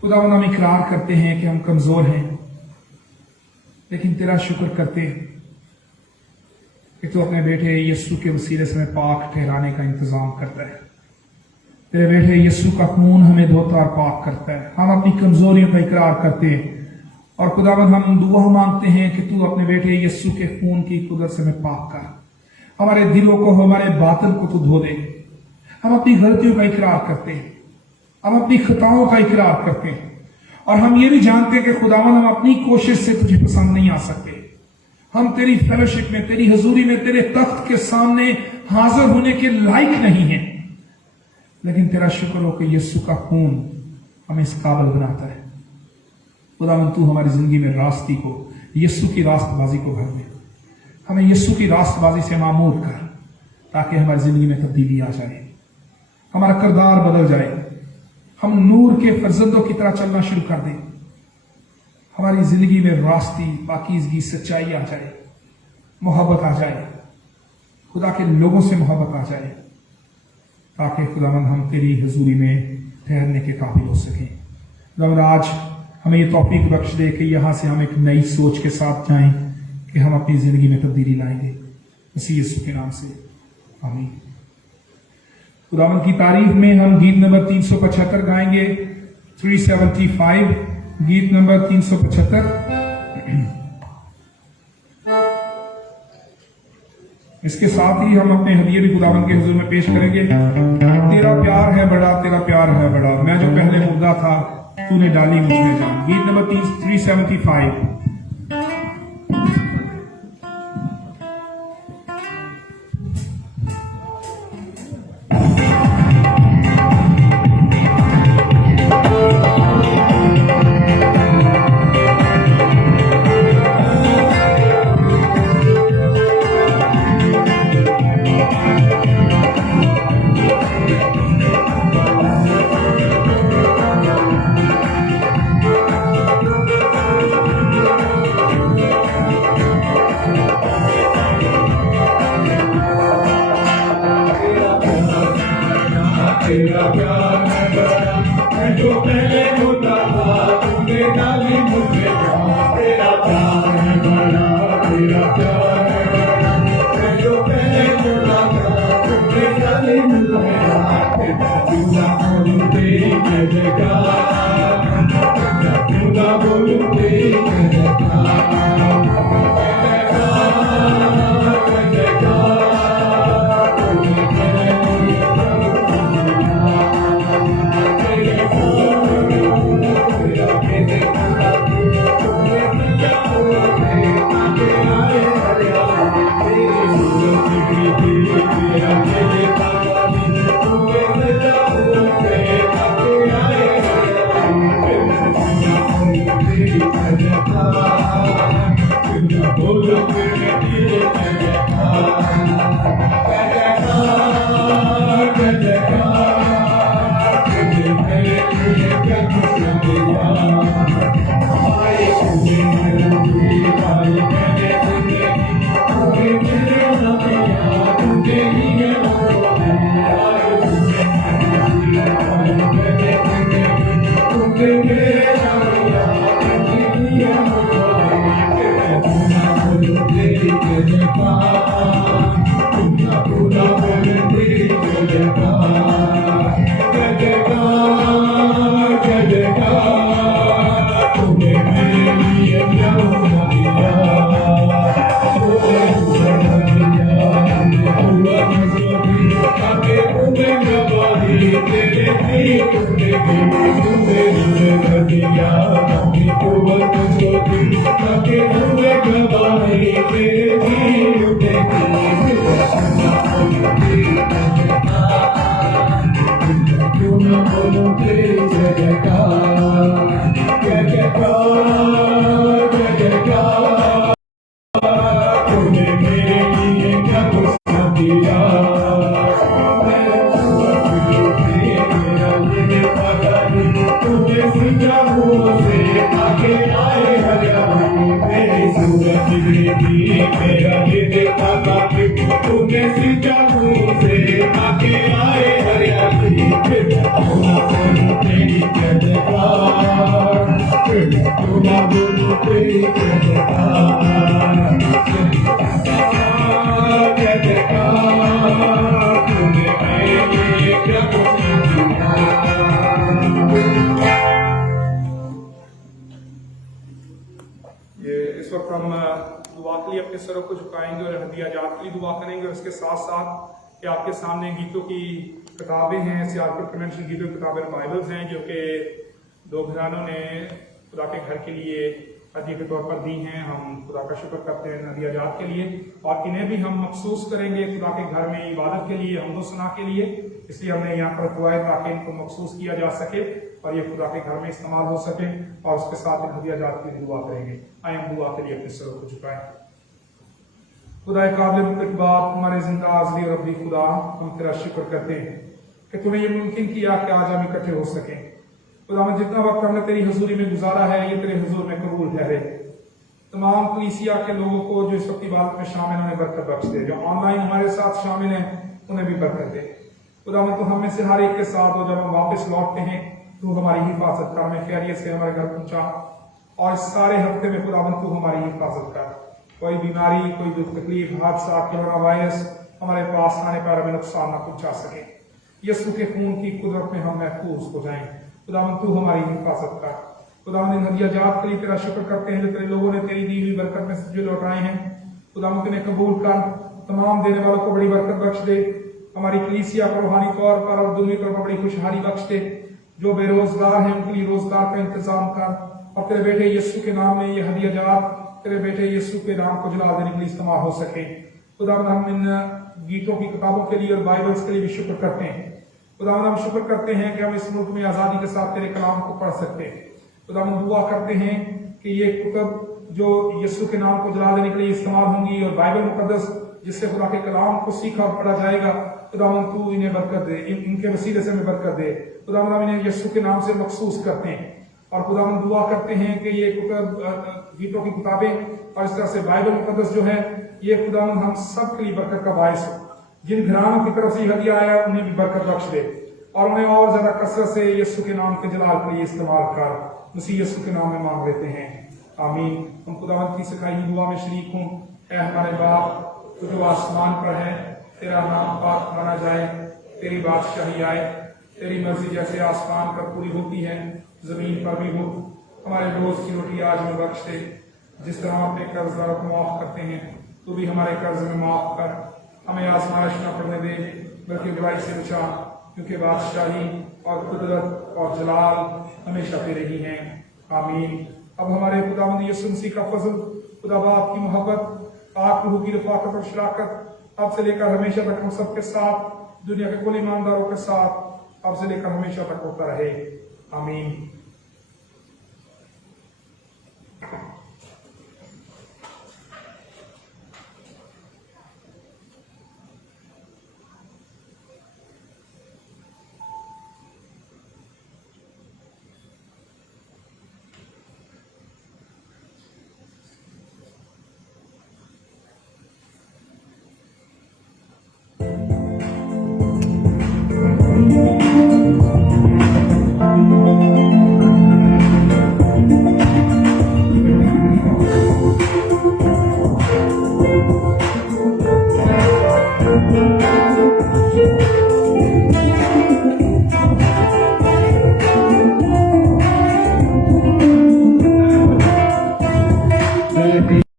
खुदावंद हम इकरार करते हैं कि हम कमजोर हैं, लेकिन तेरा शुक्र करते हैं कि तू अपने बेटे यीशु के वसीले से हमें पाक ठहराने का इंतजाम करता है। तेरे बेटे यीशु का खून हमें धोता और पाक करता है। हम अपनी कमजोरियों का इकरार करते हैं और खुदावंद हम दुआ मांगते हैं कि तू अपने बेटे यीशु के खून की कुदरत से हमें पाक कर। हमारे दिलों को, हमारे बातन को तू धो दे। हम अपनी गलतियों का इकरार करते हैं, हम अपनी खताओं का इकरार करते हैं और हम ये भी जानते हैं कि खुदावंद हम अपनी कोशिश से तुझे पसंद नहीं आ सकते। हम तेरी फेलोशिप में, तेरी हजूरी में, तेरे तख्त के सामने हाजिर होने के लायक नहीं हैं, लेकिन तेरा शुक्र हो कि यीशु का खून हमें इस काबिल बनाता है। खुदावंद तू हमारी जिंदगी में रास्ती को, यीशु की रास्तबाजी को भर दे। हमें यीशु की रास्तबाजी से मामूर कर ताकि हमारी जिंदगी में तब्दीली आ जाए, हमारा किरदार बदल जाए, हम नूर के फर्जंदों की तरह चलना शुरू कर दें। हमारी जिंदगी में रास्ती, पाकीज़गी, सच्चाई आ जाए, मोहब्बत आ जाए, खुदा के लोगों से मोहब्बत आ जाए, ताकि खुदावंद हम तेरी हजूरी में ठहरने के काबिल हो सकें। खुदावंद आज हमें ये तौफीक बख्श दे कि यहाँ से हम एक नई सोच के साथ जाएं कि हम अपनी जिंदगी में तब्दीली लाएंगे। मसीह यीशु के नाम से आमीन। खुदावंद की तारीफ में हम गीत नंबर 375 गाएंगे। 375, गीत नंबर 375। इसके साथ ही हम अपने हदिये भी खुदावंद के हुजूर में पेश करेंगे। तेरा प्यार है बड़ा, तेरा प्यार है बड़ा, मैं जो पहले मुर्दा था तूने डाली मुझ में जान। गीत नंबर 375। तेरा प्यार है बड़ा, मैं जो पहले होता था तूने डाली मुझे जान। तेरा प्यार है बड़ा, तेरा प्यार है बड़ा, मैं जो पहले होता था तूने डाली मुझे जान। खुदा बोलूं तेरी जय जयकार, खुदा बोलूं तेरी जय जयकार, क्या ये इस वक्त हम दुआ के लिए अपने सरों को झुकाएंगे और हदिया जात के लिए दुआ करेंगे, और इसके साथ साथ ये आपके सामने गीतों की किताबें हैं, सियालकोट कन्वेंशन गीतों की किताबें बाइबल्स हैं जो कि दो घरानों ने खुदा के घर के लिए हदिया के तौर पर दी हैं। हम खुदा का शुक्र करते हैं हदिया जात के लिए, और इन्हें भी हम मखसूस करेंगे खुदा के घर में इबादत के लिए, हमदो सना के लिए। इसलिए हमने यहाँ पर दुआएं ताकि इनको मखसूस किया जा सके और ये खुदा के घर में इस्तेमाल हो सके, और उसके साथ इन हदिया जात की दुआ करेंगे। आए हम दुआ के लिए अपने सरों को झुकाएं। खुदा काबिल मुतलक बाप, हमारे जिंदा अज़ली और अब्दी खुदा, हम तेरा शुक्र करते हैं कि तुम्हें ये मुमकिन किया कि आज हम इकट्ठे हो सकें। खुदा में जितना वक्त हमने तेरी हजूरी में गुजारा है ये तेरे हुजूर में कबूल ठहरे। तमाम कलीसिया के लोगों को जो इस वक्त इबादत में शामिल हैं उन्हें बरकत बख्श दे, जो ऑनलाइन हमारे साथ शामिल हैं उन्हें भी बरकत दे। खुदा तो हम में से हर एक के साथ हो, जब हम वापस लौटते हैं तू हमारी हिफाजत कर, हमें खैरियत से हमारे घर पहुंचा, और इस सारे हफ्ते में खुदा तू हमारी हिफाजत कर। कोई बीमारी, कोई दुख तकलीफ, हादसा, कोरोना वायरस हमारे पास आने पर हमें नुकसान न पहुंचा सके। यीशु के खून की कुदरत में हम महफूज हो जाएं। खुदावंद तू हमारी हिफाजत कर। खुदावंद इन हदिया जात के लिए तेरा शुक्र करते हैं जो तेरे लोगों ने तेरी दी हुई बरकत में से जो लौटाए हैं। खुदावंद इन्हें कबूल कर, तमाम देने वालों को बड़ी बरकत बख्श दे। हमारी कलीसिया को रूहानी तौर पर और दुनिया तौर पर बड़ी खुशहाली बख्श दे। जो बेरोजगार हैं उनके लिए रोजगार का इंतजाम कर, और तेरे बेटे यीशु के नाम में ये हदिया जात तेरे बेटे यीशु के नाम को जला देने के लिए इस्तेमाल हो सके। खुदावंद हम इन गीतों की किताबों के लिए और बाइबल्स के लिए भी शुक्र करते हैं। खुदावंद हम शुक्र करते हैं कि हम इस मुल्क में आज़ादी के साथ तेरे कलाम को पढ़ सकते हैं। खुदावंद दुआ करते हैं कि ये कुतुब जो यीशु के नाम को जला देने के लिए इस्तेमाल होंगी, और बाइबल मुकद्दस जिससे खुदा के कलाम को सीखा और पढ़ा जाएगा, खुदावंद तू इन्हें बरकत दे, इनके वसीले से हमें बरकत दे। खुदावंद हम इन्हें यीशु के नाम से मखसूस करते हैं, और खुदावंद दुआ करते हैं कि ये गीतों की किताबें और इस तरह से बाइबल मुकद्दस जो है ये खुदावंद हम सब के लिए बरकत का बायस हो। जिन घरानों की तरफ से हदिया आया उन्हें भी बरकत बख्श दे, और उन्हें और ज्यादा कसरत से यीशु के नाम के जलाल के लिए इस्तेमाल कर। मसीह यीशु के नाम में मांग लेते हैं, आमीन। हम खुदावंद की सिखाई हुई दुआ में शरीक हूँ। ऐ हमारे बाप तू जो आसमान पर है, तेरा नाम पाक माना जाए, तेरी बादशाही आए, तेरी मर्जी जैसे आसमान पर पूरी होती है जमीन पर भी हो। हमारे रोज की रोटी आज हमें बख्श दे, जिस तरह हम अपने कर्जदारों को माफ करते हैं तू भी हमारे कर्ज में माफ कर। हमें आजमाइश न पड़ने दे बल्कि बुराई से बचा, क्योंकि बादशाही और कुदरत और जलाल हमेशा तेरे ही हैं, आमीन। अब हमारे खुदावंद यीशु मसीह का फजल, खुदा बाप की मोहब्बत, पाक रूह की रफाकत और शराकत अब से लेकर हमेशा तक हम सबके साथ, दुनिया के कुल ईमानदारों के साथ अब से लेकर हमेशा तक होता रहे, आमीन।